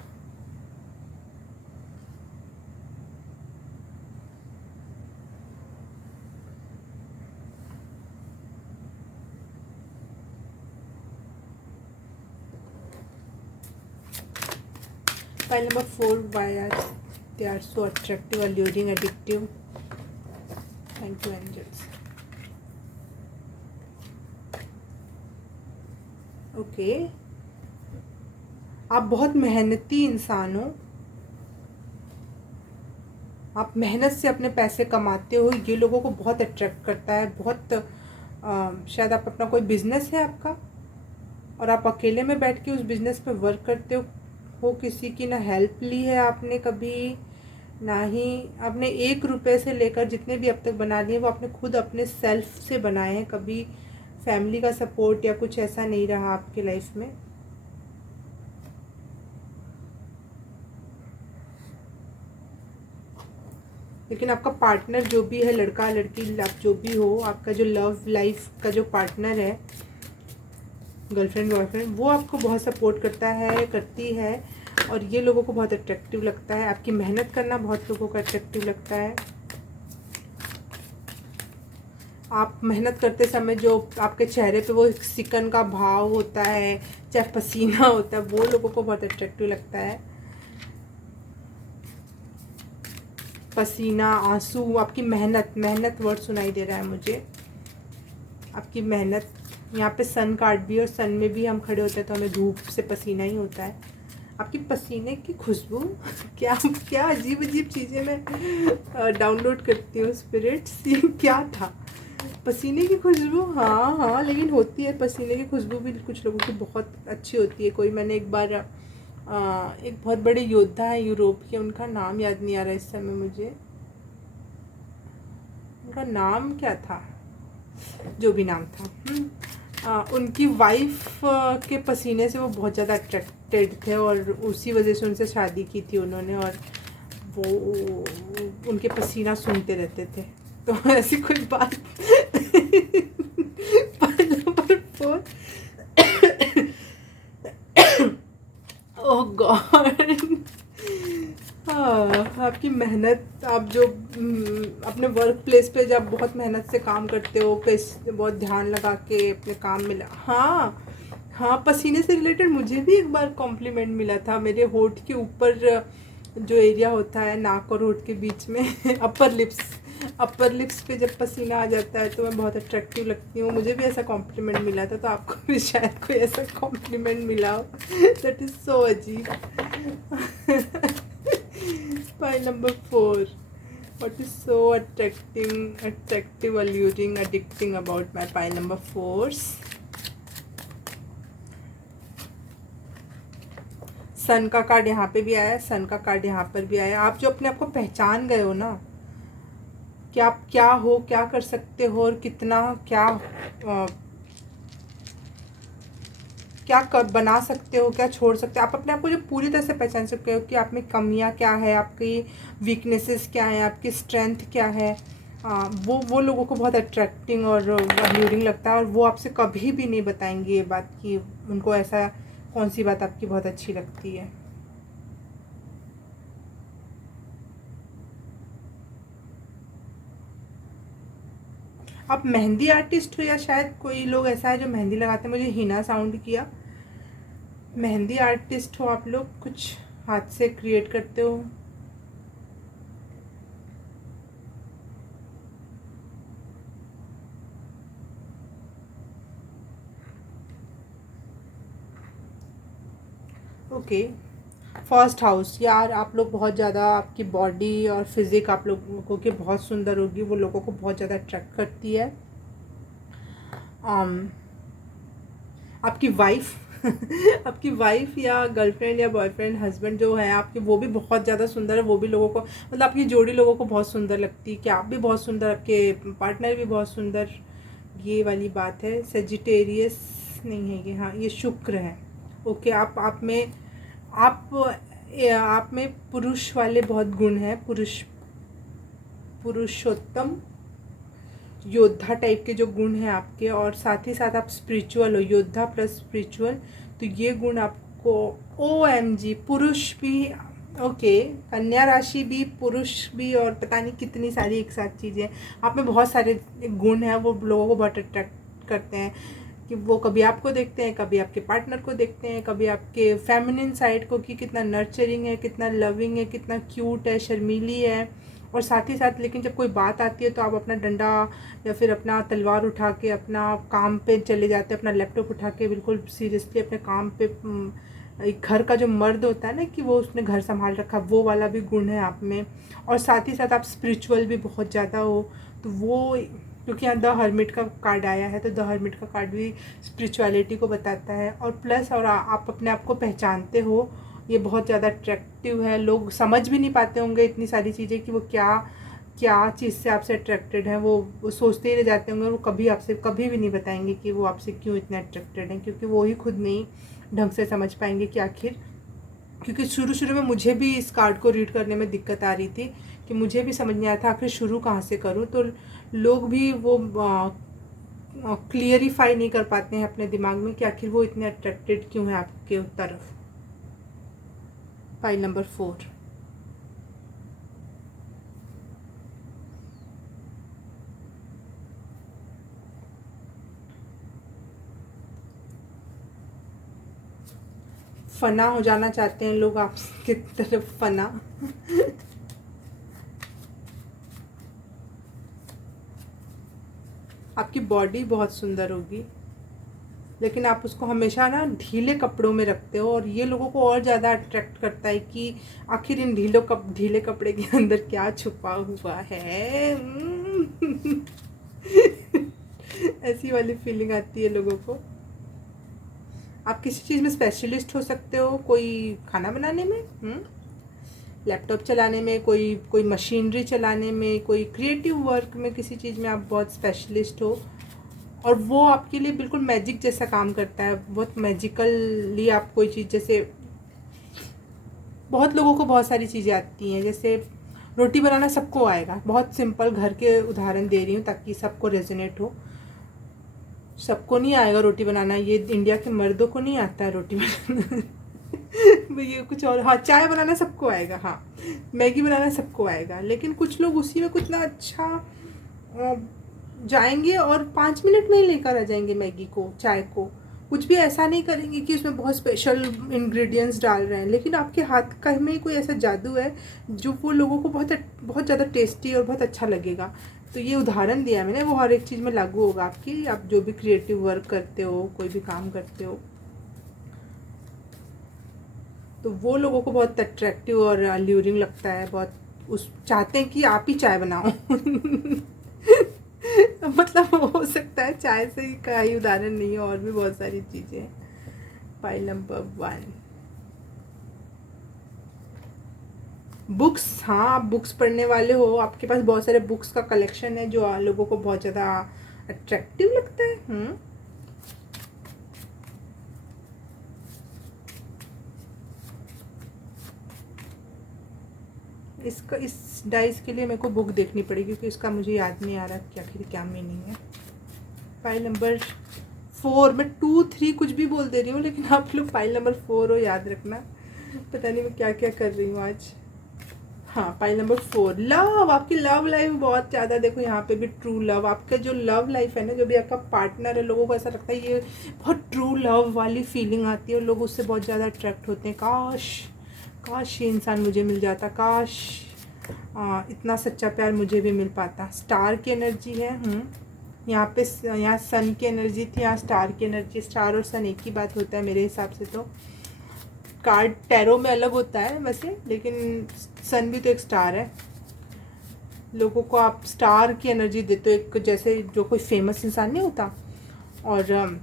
Pile number 4, why are they are so attractive, alluring, addictive? Thank you, angels. Okay, आप बहुत मेहनती इंसान हो, आप मेहनत से अपने पैसे कमाते हो, ये लोगों को बहुत अट्रैक्ट करता है। बहुत शायद आप अपना कोई बिजनेस है आपका और आप अकेले में बैठ के उस बिजनेस पे वर्क करते हो किसी की ना हेल्प ली है आपने कभी, ना ही आपने 1 रुपये से लेकर जितने भी अब तक बना लिए वो आपने खुद अपने सेल्फ से बनाए हैं। कभी फैमिली का सपोर्ट या कुछ ऐसा नहीं रहा आपके लाइफ में। लेकिन आपका पार्टनर जो भी है, लड़का लड़की आप जो भी हो, आपका जो लव लाइफ का जो पार्टनर है, गर्लफ्रेंड बॉयफ्रेंड, वो आपको बहुत सपोर्ट करता है, करती है, और ये लोगों को बहुत अट्रैक्टिव लगता है। आपकी मेहनत करना बहुत लोगों को अट्रैक्टिव लगता है। आप मेहनत करते समय जो आपके चेहरे पे वो सिकन का भाव होता है, चाहे पसीना होता है, वो लोगों को बहुत अट्रैक्टिव लगता है। पसीना, आंसू, आपकी मेहनत, मेहनत वर्ड सुनाई दे रहा है मुझे, आपकी मेहनत। यहाँ पे सन कार्ड भी, और सन में भी हम खड़े होते हैं तो हमें धूप से पसीना ही होता है। आपकी पसीने की खुशबू क्या क्या अजीब अजीब चीज़ें मैं डाउनलोड करती हूँ स्पिरिट्स। ये क्या था? पसीने की खुशबू, हाँ हाँ, लेकिन होती है पसीने की खुशबू भी कुछ लोगों की बहुत अच्छी होती है। कोई, मैंने एक बार एक बहुत बड़े योद्धा है यूरोप के, उनका नाम याद नहीं आ रहा इस समय मुझे, उनका नाम क्या था, जो भी नाम था, उनकी वाइफ के पसीने से वो बहुत ज़्यादा अट्रैक्टेड थे और उसी वजह से उनसे शादी की थी उन्होंने, और वो उनके पसीना सुनते रहते थे। तो ऐसी कोई बात। नंबर 4, ओह गॉड, हाँ, आपकी मेहनत, आप जो अपने वर्क प्लेस पे जब बहुत मेहनत से काम करते हो, कैसे बहुत ध्यान लगा के अपने काम में, हाँ हाँ, पसीने से रिलेटेड मुझे भी एक बार कॉम्प्लीमेंट मिला था। मेरे होठ के ऊपर जो एरिया होता है नाक और होठ के बीच में, अपर लिप्स पे जब पसीना आ जाता है तो मैं बहुत अट्रैक्टिव लगती हूँ। मुझे भी ऐसा कॉम्प्लीमेंट मिला था, तो आपको भी शायद कोई ऐसा कॉम्प्लीमेंट मिला हो। दैट इज़ सो अजीब। Pile number 4. What is so attractive, alluring, addicting about my pile number 4s? सन का कार्ड यहाँ पे भी आया, सन का कार्ड यहाँ पर भी आया। आप जो अपने आप को पहचान गए हो ना, कि आप क्या हो, क्या कर सकते हो, और कितना क्या बना सकते हो, क्या छोड़ सकते हो। आप अपने आप को जो पूरी तरह से पहचान सकते हो कि आप में कमियां क्या है, आपकी वीकनेसेस क्या है, आपकी स्ट्रेंथ क्या है। वो लोगों को बहुत अट्रैक्टिंग और अल्यूरिंग लगता है, और वो आपसे कभी भी नहीं बताएंगे ये बात कि उनको ऐसा कौन सी बात आपकी बहुत अच्छी लगती है। आप मेहंदी आर्टिस्ट हो, या शायद कोई लोग ऐसा है जो मेहंदी लगाते हैं, मुझे हिना साउंड किया। मेहंदी आर्टिस्ट हो आप लोग, कुछ हाथ से क्रिएट करते हो। ओके, फर्स्ट हाउस, यार आप लोग बहुत ज़्यादा, आपकी बॉडी और फिजिक आप लोगों की बहुत सुंदर होगी, वो लोगों को बहुत ज़्यादा अट्रैक्ट करती है। आपकी वाइफ आपकी वाइफ या गर्लफ्रेंड या बॉयफ्रेंड, हस्बैंड जो है आपके, वो भी बहुत ज़्यादा सुंदर है। वो भी लोगों को, मतलब आपकी जोड़ी लोगों को बहुत सुंदर लगती है, कि आप भी बहुत सुंदर, आपके पार्टनर भी बहुत सुंदर, ये वाली बात है। सेजिटेरियस नहीं है ये, हाँ ये शुक्र है। ओके, आप में पुरुष वाले बहुत गुण हैं, पुरुषोत्तम योद्धा टाइप के जो गुण हैं आपके, और साथ ही साथ आप स्पिरिचुअल हो, योद्धा प्लस स्पिरिचुअल, तो ये गुण आपको, OMG, पुरुष भी, ओके, कन्या राशि भी, पुरुष भी, और पता नहीं कितनी सारी एक साथ चीज़ें आप में, बहुत सारे गुण हैं, वो लोगों को बहुत अट्रैक्ट करते हैं। कि वो कभी आपको देखते हैं, कभी आपके पार्टनर को देखते हैं, कभी आपके फेमिनिन साइड को कि कितना नर्चरिंग है, कितना लविंग है, कितना क्यूट है, शर्मीली है। और साथ ही साथ लेकिन जब कोई बात आती है तो आप अपना डंडा या फिर अपना तलवार उठा के अपना काम पे चले जाते हैं, अपना लैपटॉप उठा के बिल्कुल सीरियसली अपने काम पे। एक घर का जो मर्द होता है ना कि वो उसने घर संभाल रखा, वो वाला भी गुण है आप में। और साथ ही साथ आप स्पिरिचुअल भी बहुत ज़्यादा हो, तो वो क्योंकि यहाँ द हर्मिट का कार्ड आया है, तो द हर्मिट का कार्ड भी स्पिरिचुअलिटी को बताता है। और प्लस और आप अपने आप को पहचानते हो, ये बहुत ज़्यादा अट्रैक्टिव है। लोग समझ भी नहीं पाते होंगे इतनी सारी चीज़ें कि वो क्या क्या चीज़ से आपसे अट्रैक्टेड है। वो सोचते ही रह जाते होंगे, वो कभी आपसे कभी भी नहीं बताएंगे कि वो आपसे क्यों इतने अट्रैक्टेड हैं, क्योंकि वो ही खुद नहीं ढंग से समझ पाएंगे कि आखिर। क्योंकि शुरू शुरू में मुझे भी इस कार्ड को रीड करने में दिक्कत आ रही थी कि मुझे भी समझ नहीं आया था आखिर शुरू कहाँ से करूँ। तो लोग भी वो क्लियरिफाई नहीं कर पाते हैं अपने दिमाग में कि आखिर वो इतने अट्रैक्टेड क्यों है आपके तरफ। File number 4। फना हो जाना चाहते हैं लोग आपकी तरफ, फना। आपकी बॉडी बहुत सुंदर होगी, लेकिन आप उसको हमेशा ना ढीले कपड़ों में रखते हो, और ये लोगों को और ज़्यादा अट्रैक्ट करता है कि आखिर इन ढीले कपड़े के अंदर क्या छुपा हुआ है। ऐसी वाली फीलिंग आती है लोगों को। आप किसी चीज़ में स्पेशलिस्ट हो सकते हो, कोई खाना बनाने में, लैपटॉप चलाने में, कोई मशीनरी चलाने में, कोई क्रिएटिव वर्क में, किसी चीज़ में आप बहुत स्पेशलिस्ट हो, और वो आपके लिए बिल्कुल मैजिक जैसा काम करता है। बहुत मैजिकली आप कोई चीज़, जैसे बहुत लोगों को बहुत सारी चीज़ें आती हैं, जैसे रोटी बनाना सबको आएगा। बहुत सिंपल घर के उदाहरण दे रही हूँ ताकि सबको रेजोनेट हो। सबको नहीं आएगा रोटी बनाना, ये इंडिया के मर्दों को नहीं आता है रोटी बनाना। ये कुछ और, हाँ चाय बनाना सबको आएगा, हाँ मैगी बनाना सबको आएगा, लेकिन कुछ लोग उसी में कितना अच्छा जाएंगे और 5 मिनट में ही लेकर आ जाएंगे मैगी को, चाय को। कुछ भी ऐसा नहीं करेंगे कि उसमें बहुत स्पेशल इंग्रेडिएंट्स डाल रहे हैं, लेकिन आपके हाथ का में कोई ऐसा जादू है जो वो लोगों को बहुत बहुत ज़्यादा टेस्टी और बहुत अच्छा लगेगा। तो ये उदाहरण दिया मैंने, वो हर एक चीज़ में लागू होगा आपकी, आप जो भी क्रिएटिव वर्क करते हो, कोई भी काम करते हो, तो वो लोगों को बहुत अट्रैक्टिव और अल्यूरिंग लगता है। बहुत उस चाहते हैं कि आप ही चाय बनाओ। मतलब हो सकता है चाय से ही का ही उदाहरण नहीं है, और भी बहुत सारी चीज़ें हैं। File number 1, books. हाँ आप बुक्स पढ़ने वाले हो, आपके पास बहुत सारे बुक्स का कलेक्शन है जो लोगों को बहुत ज़्यादा अट्रैक्टिव लगता है। इस डाइस के लिए मेरे को बुक देखनी पड़ेगी, क्योंकि इसका मुझे याद नहीं आ रहा कि आखिर क्या मीनिंग है। फाइल नंबर 4, मैं 2, 3 कुछ भी बोल दे रही हूँ, लेकिन आप लोग फाइल नंबर 4 हो, याद रखना। पता नहीं मैं क्या क्या कर रही हूँ आज। हाँ फाइल नंबर 4, लव। आपकी लव लाइफ बहुत ज़्यादा, देखो यहाँ पे भी ट्रू लव। आपका जो लव लाइफ है ना, जो भी आपका पार्टनर है, लोगों को ऐसा लगता है ये बहुत ट्रू लव वाली फीलिंग आती है, और लोग उससे बहुत ज़्यादा अट्रैक्ट होते हैं। काश ये इंसान मुझे मिल जाता, काश इतना सच्चा प्यार मुझे भी मिल पाता। स्टार की एनर्जी है। यहाँ पे यहाँ सन की एनर्जी थी, यहाँ स्टार की एनर्जी। स्टार और सन एक ही बात होता है मेरे हिसाब से। तो कार्ड टैरो में अलग होता है वैसे, लेकिन सन भी तो एक स्टार है। लोगों को आप स्टार की एनर्जी देते हो, एक जैसे जो कोई फेमस इंसान नहीं होता, और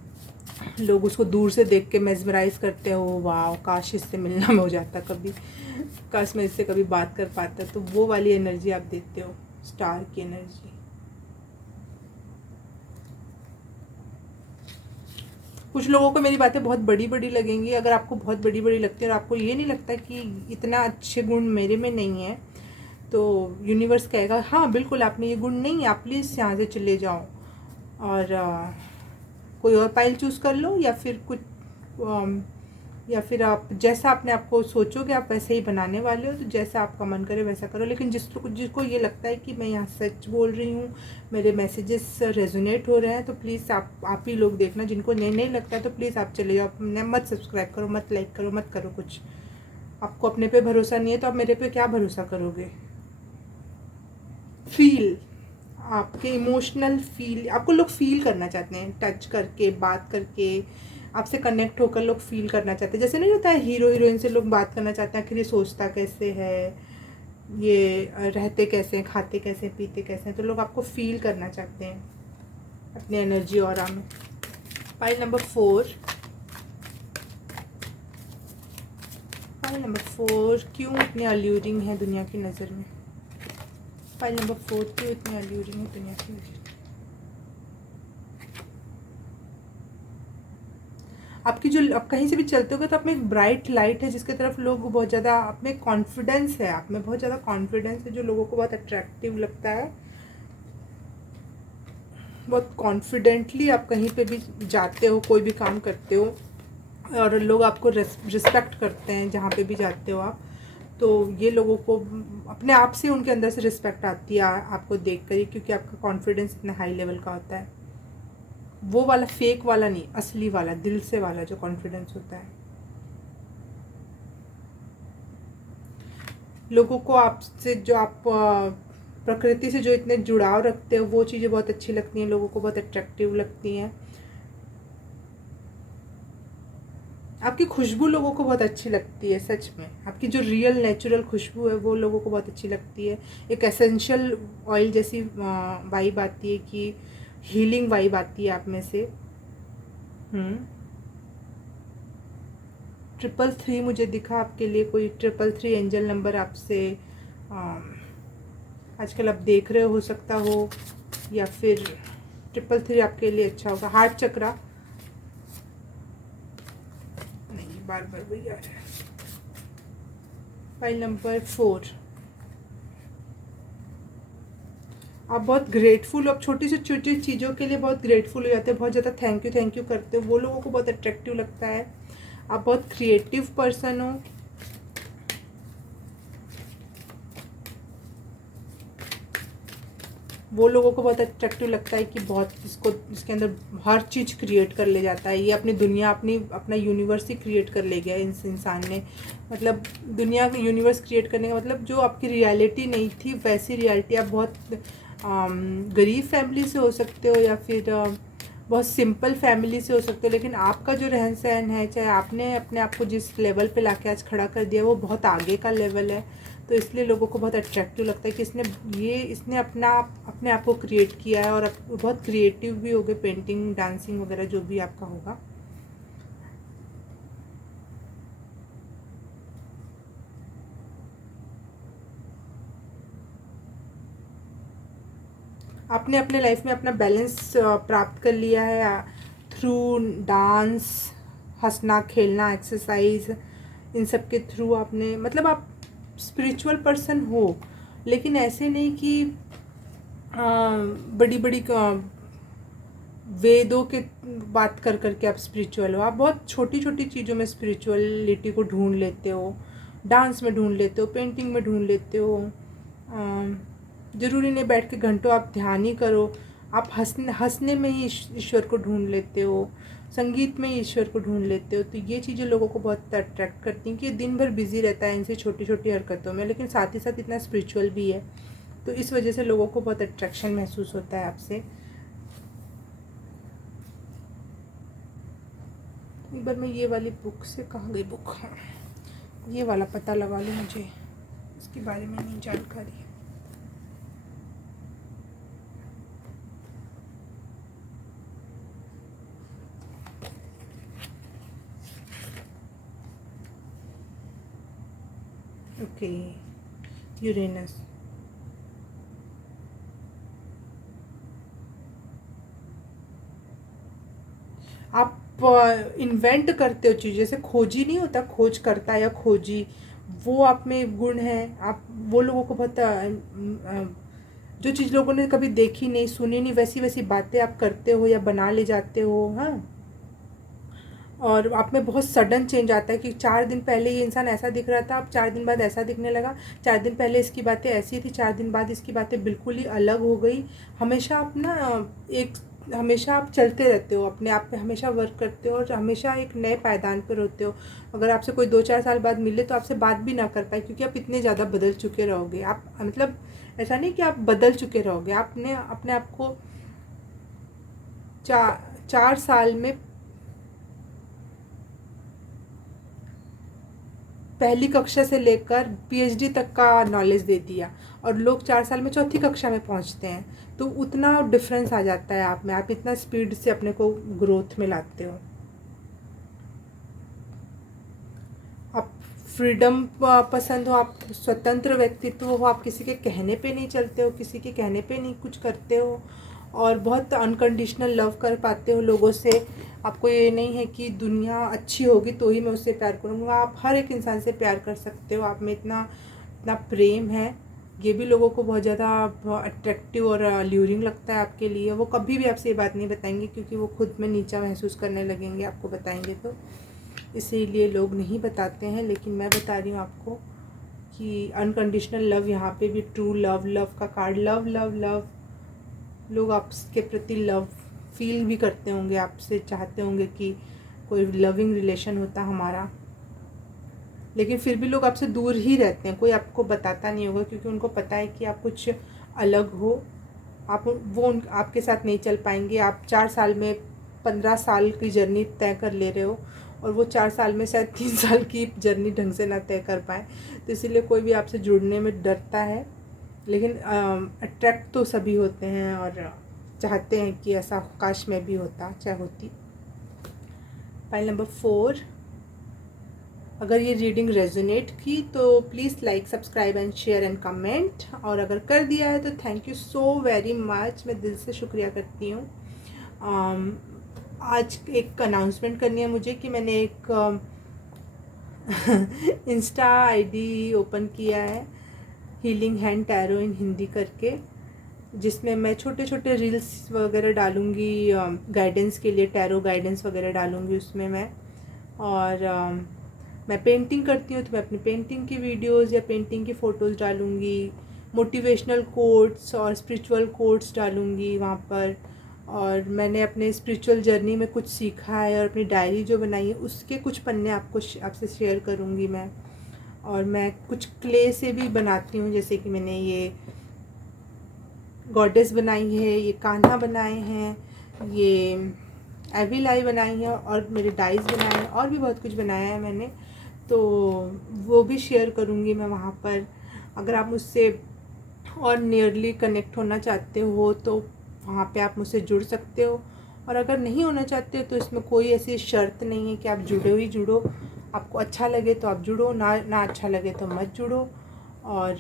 लोग उसको दूर से देख के मेस्मराइज करते हो, वाह काश इससे मिलना हो जाता कभी, काश मैं इससे कभी बात कर पाता। तो वो वाली एनर्जी आप देते हो, स्टार की एनर्जी। कुछ लोगों को मेरी बातें बहुत बड़ी बड़ी लगेंगी। अगर आपको बहुत बड़ी बड़ी लगती है और आपको ये नहीं लगता कि इतना अच्छे गुण मेरे में नहीं है, तो यूनिवर्स कहेगा हाँ बिल्कुल आप में ये गुण नहीं है, आप प्लीज़ यहाँ से चले जाओ और कोई और पाइल चूज़ कर लो, या फिर कुछ या फिर आप जैसा अपने आप को सोचोगे आप वैसे ही बनाने वाले हो, तो जैसा आपका मन करे वैसा करो। लेकिन जिसको ये लगता है कि मैं यहाँ सच बोल रही हूँ, मेरे मैसेजेस रेजोनेट हो रहे हैं, तो प्लीज़ आप ही लोग देखना। जिनको नहीं लगता है तो प्लीज़ आप चले जाओ, अपने मत सब्सक्राइब करो, मत लाइक करो, मत करो कुछ। आपको अपने पे भरोसा नहीं है तो आप मेरे पे क्या भरोसा करोगे। फील, आपके इमोशनल फील, आपको लोग फील करना चाहते हैं, टच करके, बात करके, आपसे कनेक्ट होकर लोग फील करना चाहते हैं। जैसे नहीं होता है हीरो हीरोइन से लोग बात करना चाहते हैं, आखिर ये सोचता कैसे है, ये रहते कैसे हैं, खाते कैसे हैं, पीते कैसे हैं, तो लोग आपको फील करना चाहते हैं अपनी एनर्जी ऑरा में। File number 4। फाइल नंबर 4 क्यों इतने अल्यूरिंग है दुनिया की नज़र में। फाइल नंबर 4 क्यों इतने अल्यूरिंग है दुनिया की नज़र में। आपकी जो, आप कहीं से भी चलते होगे तो आप में एक ब्राइट लाइट है जिसकी तरफ लोग बहुत ज़्यादा, आप में कॉन्फिडेंस है, आप में बहुत ज़्यादा कॉन्फिडेंस है जो लोगों को बहुत अट्रैक्टिव लगता है। बहुत कॉन्फिडेंटली आप कहीं पे भी जाते हो, कोई भी काम करते हो, और लोग आपको रिस्पेक्ट करते हैं जहाँ पे भी जाते हो आप। तो ये लोगों को अपने आप से उनके अंदर से रिस्पेक्ट आती है आपको देख कर ही, क्योंकि आपका कॉन्फिडेंस इतना हाई लेवल का होता है। वो वाला फेक वाला नहीं, असली वाला, दिल से वाला जो कॉन्फिडेंस होता है। लोगों को आपसे जो आप प्रकृति से जो इतने जुड़ाव रखते हो, वो चीज़ें बहुत अच्छी लगती हैं, लोगों को बहुत अट्रैक्टिव लगती हैं। आपकी खुशबू लोगों को बहुत अच्छी लगती है, सच में आपकी जो रियल नेचुरल खुशबू है वो लोगों को बहुत अच्छी लगती है। एक एसेंशियल ऑयल जैसी वाइब आती है, कि हीलिंग वाइब आती है आप में से। 333 मुझे दिखा आपके लिए, कोई 333 एंजल नंबर आपसे आजकल आप देख रहे हो सकता हो, या फिर 333 आपके लिए अच्छा होगा। हार्ट चक्रा, नहीं बार बार वही आ रहा है। फाइल नंबर 4, आप बहुत ग्रेटफुल, आप छोटी से छोटी चीज़ों के लिए बहुत ग्रेटफुल हो जाते हैं, बहुत ज़्यादा थैंक यू करते हो, वो लोगों को बहुत अट्रैक्टिव लगता है। आप बहुत क्रिएटिव पर्सन हो। वो लोगों को बहुत अट्रैक्टिव लगता है कि बहुत इसके अंदर हर चीज़ क्रिएट कर ले जाता है। ये अपनी दुनिया, अपना यूनिवर्स ही क्रिएट कर ले गया इस इंसान ने। मतलब दुनिया का यूनिवर्स क्रिएट करने का मतलब, जो आपकी रियलिटी नहीं थी वैसी रियलिटी। आप बहुत गरीब फैमिली से हो सकते हो, या फिर बहुत सिंपल फैमिली से हो सकते हो, लेकिन आपका जो रहन सहन है, चाहे आपने अपने आप को जिस लेवल पे लाके आज खड़ा कर दिया, वो बहुत आगे का लेवल है। तो इसलिए लोगों को बहुत अट्रैक्टिव लगता है कि इसने अपने आप को क्रिएट किया है, और बहुत क्रिएटिव भी हो गए, पेंटिंग, डांसिंग वगैरह जो भी आपका होगा। आपने अपने लाइफ में अपना बैलेंस प्राप्त कर लिया है थ्रू डांस, हंसना, खेलना, एक्सरसाइज, इन सब के थ्रू आपने, मतलब आप स्पिरिचुअल पर्सन हो, लेकिन ऐसे नहीं कि बड़ी बड़ी वेदों के बात कर करके आप स्पिरिचुअल हो। आप बहुत छोटी छोटी चीज़ों में स्पिरिचुअलिटी को ढूंढ लेते हो, डांस में ढूंढ लेते हो, पेंटिंग में ढूंढ लेते हो। ज़रूरी नहीं बैठ के घंटों आप ध्यान ही करो, आप हंसने में ही ईश्वर को ढूंढ लेते हो, संगीत में ईश्वर को ढूंढ लेते हो। तो ये चीज़ें लोगों को बहुत अट्रैक्ट करती हैं कि दिन भर बिजी रहता है इनसे छोटी छोटी हरकतों में, लेकिन साथ ही साथ इतना स्पिरिचुअल भी है। तो इस वजह से लोगों को बहुत अट्रैक्शन महसूस होता है आपसे। एक बार मैं ये वाली बुक से, कहाँ गई बुक, ये वाला पता लगा लूँ, मुझे इसके बारे में नहीं जानकारी है। Okay, Uranus. आप इन्वेंट करते हो चीज़, जैसे खोजी नहीं होता, खोज करता या खोजी, वो आप में गुण है। आप वो लोगों को बहुत जो चीज़ लोगों ने कभी देखी नहीं, सुनी नहीं, वैसी वैसी बातें आप करते हो या बना ले जाते हो। हाँ, और आप में बहुत सडन चेंज आता है कि 4 दिन पहले ये इंसान ऐसा दिख रहा था, अब 4 दिन बाद ऐसा दिखने लगा, 4 दिन पहले इसकी बातें ऐसी थी, 4 दिन बाद इसकी बातें बिल्कुल ही अलग हो गई। हमेशा आप ना एक हमेशा आप चलते रहते हो, अपने आप पे हमेशा वर्क करते हो और हमेशा एक नए पायदान पर होते हो। अगर आपसे कोई 2-4 साल बाद मिले तो आपसे बात भी ना कर पाए, क्योंकि आप इतने ज़्यादा बदल चुके रहोगे। आप मतलब ऐसा नहीं कि आप बदल चुके रहोगे, आपने अपने आप को 4 साल में पहली कक्षा से लेकर पीएचडी तक का नॉलेज दे दिया, और लोग 4 साल में चौथी कक्षा में पहुंचते हैं। तो उतना डिफरेंस आ जाता है आप में, आप इतना स्पीड से अपने को ग्रोथ में लाते हो। आप फ्रीडम पसंद हो, आप स्वतंत्र व्यक्तित्व हो, आप किसी के कहने पे नहीं चलते हो, किसी के कहने पे नहीं कुछ करते हो, और बहुत अनकंडीशनल लव कर पाते हो लोगों से। आपको ये नहीं है कि दुनिया अच्छी होगी तो ही मैं उससे प्यार करूँगा, आप हर एक इंसान से प्यार कर सकते हो। आप में इतना इतना प्रेम है, ये भी लोगों को बहुत ज़्यादा अट्रैक्टिव और अल्यूरिंग लगता है आपके लिए। वो कभी भी आपसे ये बात नहीं बताएंगे, क्योंकि वो खुद में नीचा महसूस करने लगेंगे आपको बताएंगे तो, इसीलिए लोग नहीं बताते हैं। लेकिन मैं बता रही हूँ आपको कि अनकंडीशनल लव यहाँ पे भी ट्रू लव, लव का कार्ड, लव लव लव। लोग आपके प्रति लव फील भी करते होंगे, आपसे चाहते होंगे कि कोई लविंग रिलेशन होता हमारा, लेकिन फिर भी लोग आपसे दूर ही रहते हैं। कोई आपको बताता नहीं होगा, क्योंकि उनको पता है कि आप कुछ अलग हो, आप वो आपके साथ नहीं चल पाएंगे। आप 4 साल में 15 साल की जर्नी तय कर ले रहे हो, और वो 4 साल में शायद 3 साल की जर्नी ढंग से ना तय कर पाए। तो इसीलिए कोई भी आपसे जुड़ने में डरता है, लेकिन अट्रैक्ट तो सभी होते हैं और चाहते हैं कि ऐसा काश में भी होता, चाहे होती। फाइल नंबर 4, अगर ये रीडिंग रेजोनेट की तो please like, subscribe and share and comment, और अगर कर दिया है तो thank you so very much, मैं दिल से शुक्रिया करती हूँ। आज एक अनाउंसमेंट करनी है मुझे कि मैंने एक इंस्टा आईडी ओपन किया है, healing hand tarot in Hindi करके, जिसमें मैं छोटे छोटे रील्स वगैरह डालूँगी गाइडेंस के लिए, टैरो गाइडेंस वगैरह डालूँगी उसमें मैं। और मैं पेंटिंग करती हूँ तो मैं अपनी पेंटिंग की वीडियोस या पेंटिंग की फ़ोटोज़ डालूँगी, मोटिवेशनल कोट्स और स्पिरिचुअल कोट्स डालूँगी वहाँ पर। और मैंने अपने स्पिरिचुअल जर्नी में कुछ सीखा है और अपनी डायरी जो बनाई है उसके कुछ पन्ने आपसे शेयर करूँगी मैं। और मैं कुछ क्ले से भी बनाती हूँ, जैसे कि मैंने ये गॉडेस बनाई है, ये कान्हा बनाए हैं, ये एविल आई बनाई है, और मेरे डाइस बनाए हैं, और भी बहुत कुछ बनाया है मैंने। तो वो भी शेयर करूँगी मैं वहाँ पर। अगर आप मुझसे और नियरली कनेक्ट होना चाहते हो तो वहाँ पे आप मुझसे जुड़ सकते हो, और अगर नहीं होना चाहते हो तो इसमें कोई ऐसी शर्त नहीं है कि आप जुड़ो ही जुड़ो। आपको अच्छा लगे तो आप जुड़ो, ना अच्छा लगे तो मत जुड़ो। और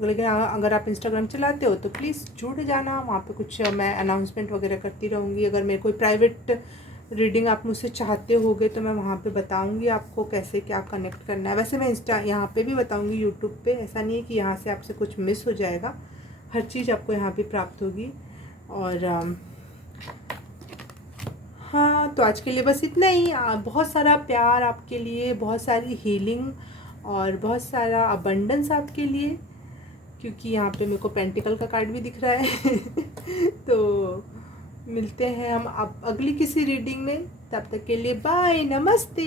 लेकिन अगर आप इंस्टाग्राम चलाते हो तो प्लीज़ जुड़ जाना, वहाँ पे कुछ मैं अनाउंसमेंट वगैरह करती रहूँगी। अगर मेरे कोई प्राइवेट रीडिंग आप मुझसे चाहते होगे तो मैं वहाँ पे बताऊँगी आपको कैसे क्या कनेक्ट करना है। वैसे मैं यहाँ पे भी बताऊँगी, यूट्यूब पे। ऐसा नहीं है कि यहाँ से आपसे कुछ मिस हो जाएगा, हर चीज़ आपको यहाँ पे प्राप्त होगी। और हाँ, तो आज के लिए बस इतना ही। बहुत सारा प्यार आपके लिए, बहुत सारी हीलिंग और बहुत सारा अबंडेंस आपके लिए, क्योंकि यहाँ पे मेरे को पेंटिकल का कार्ड भी दिख रहा है। तो मिलते हैं हम अब अगली किसी रीडिंग में, तब तक के लिए बाय, नमस्ते।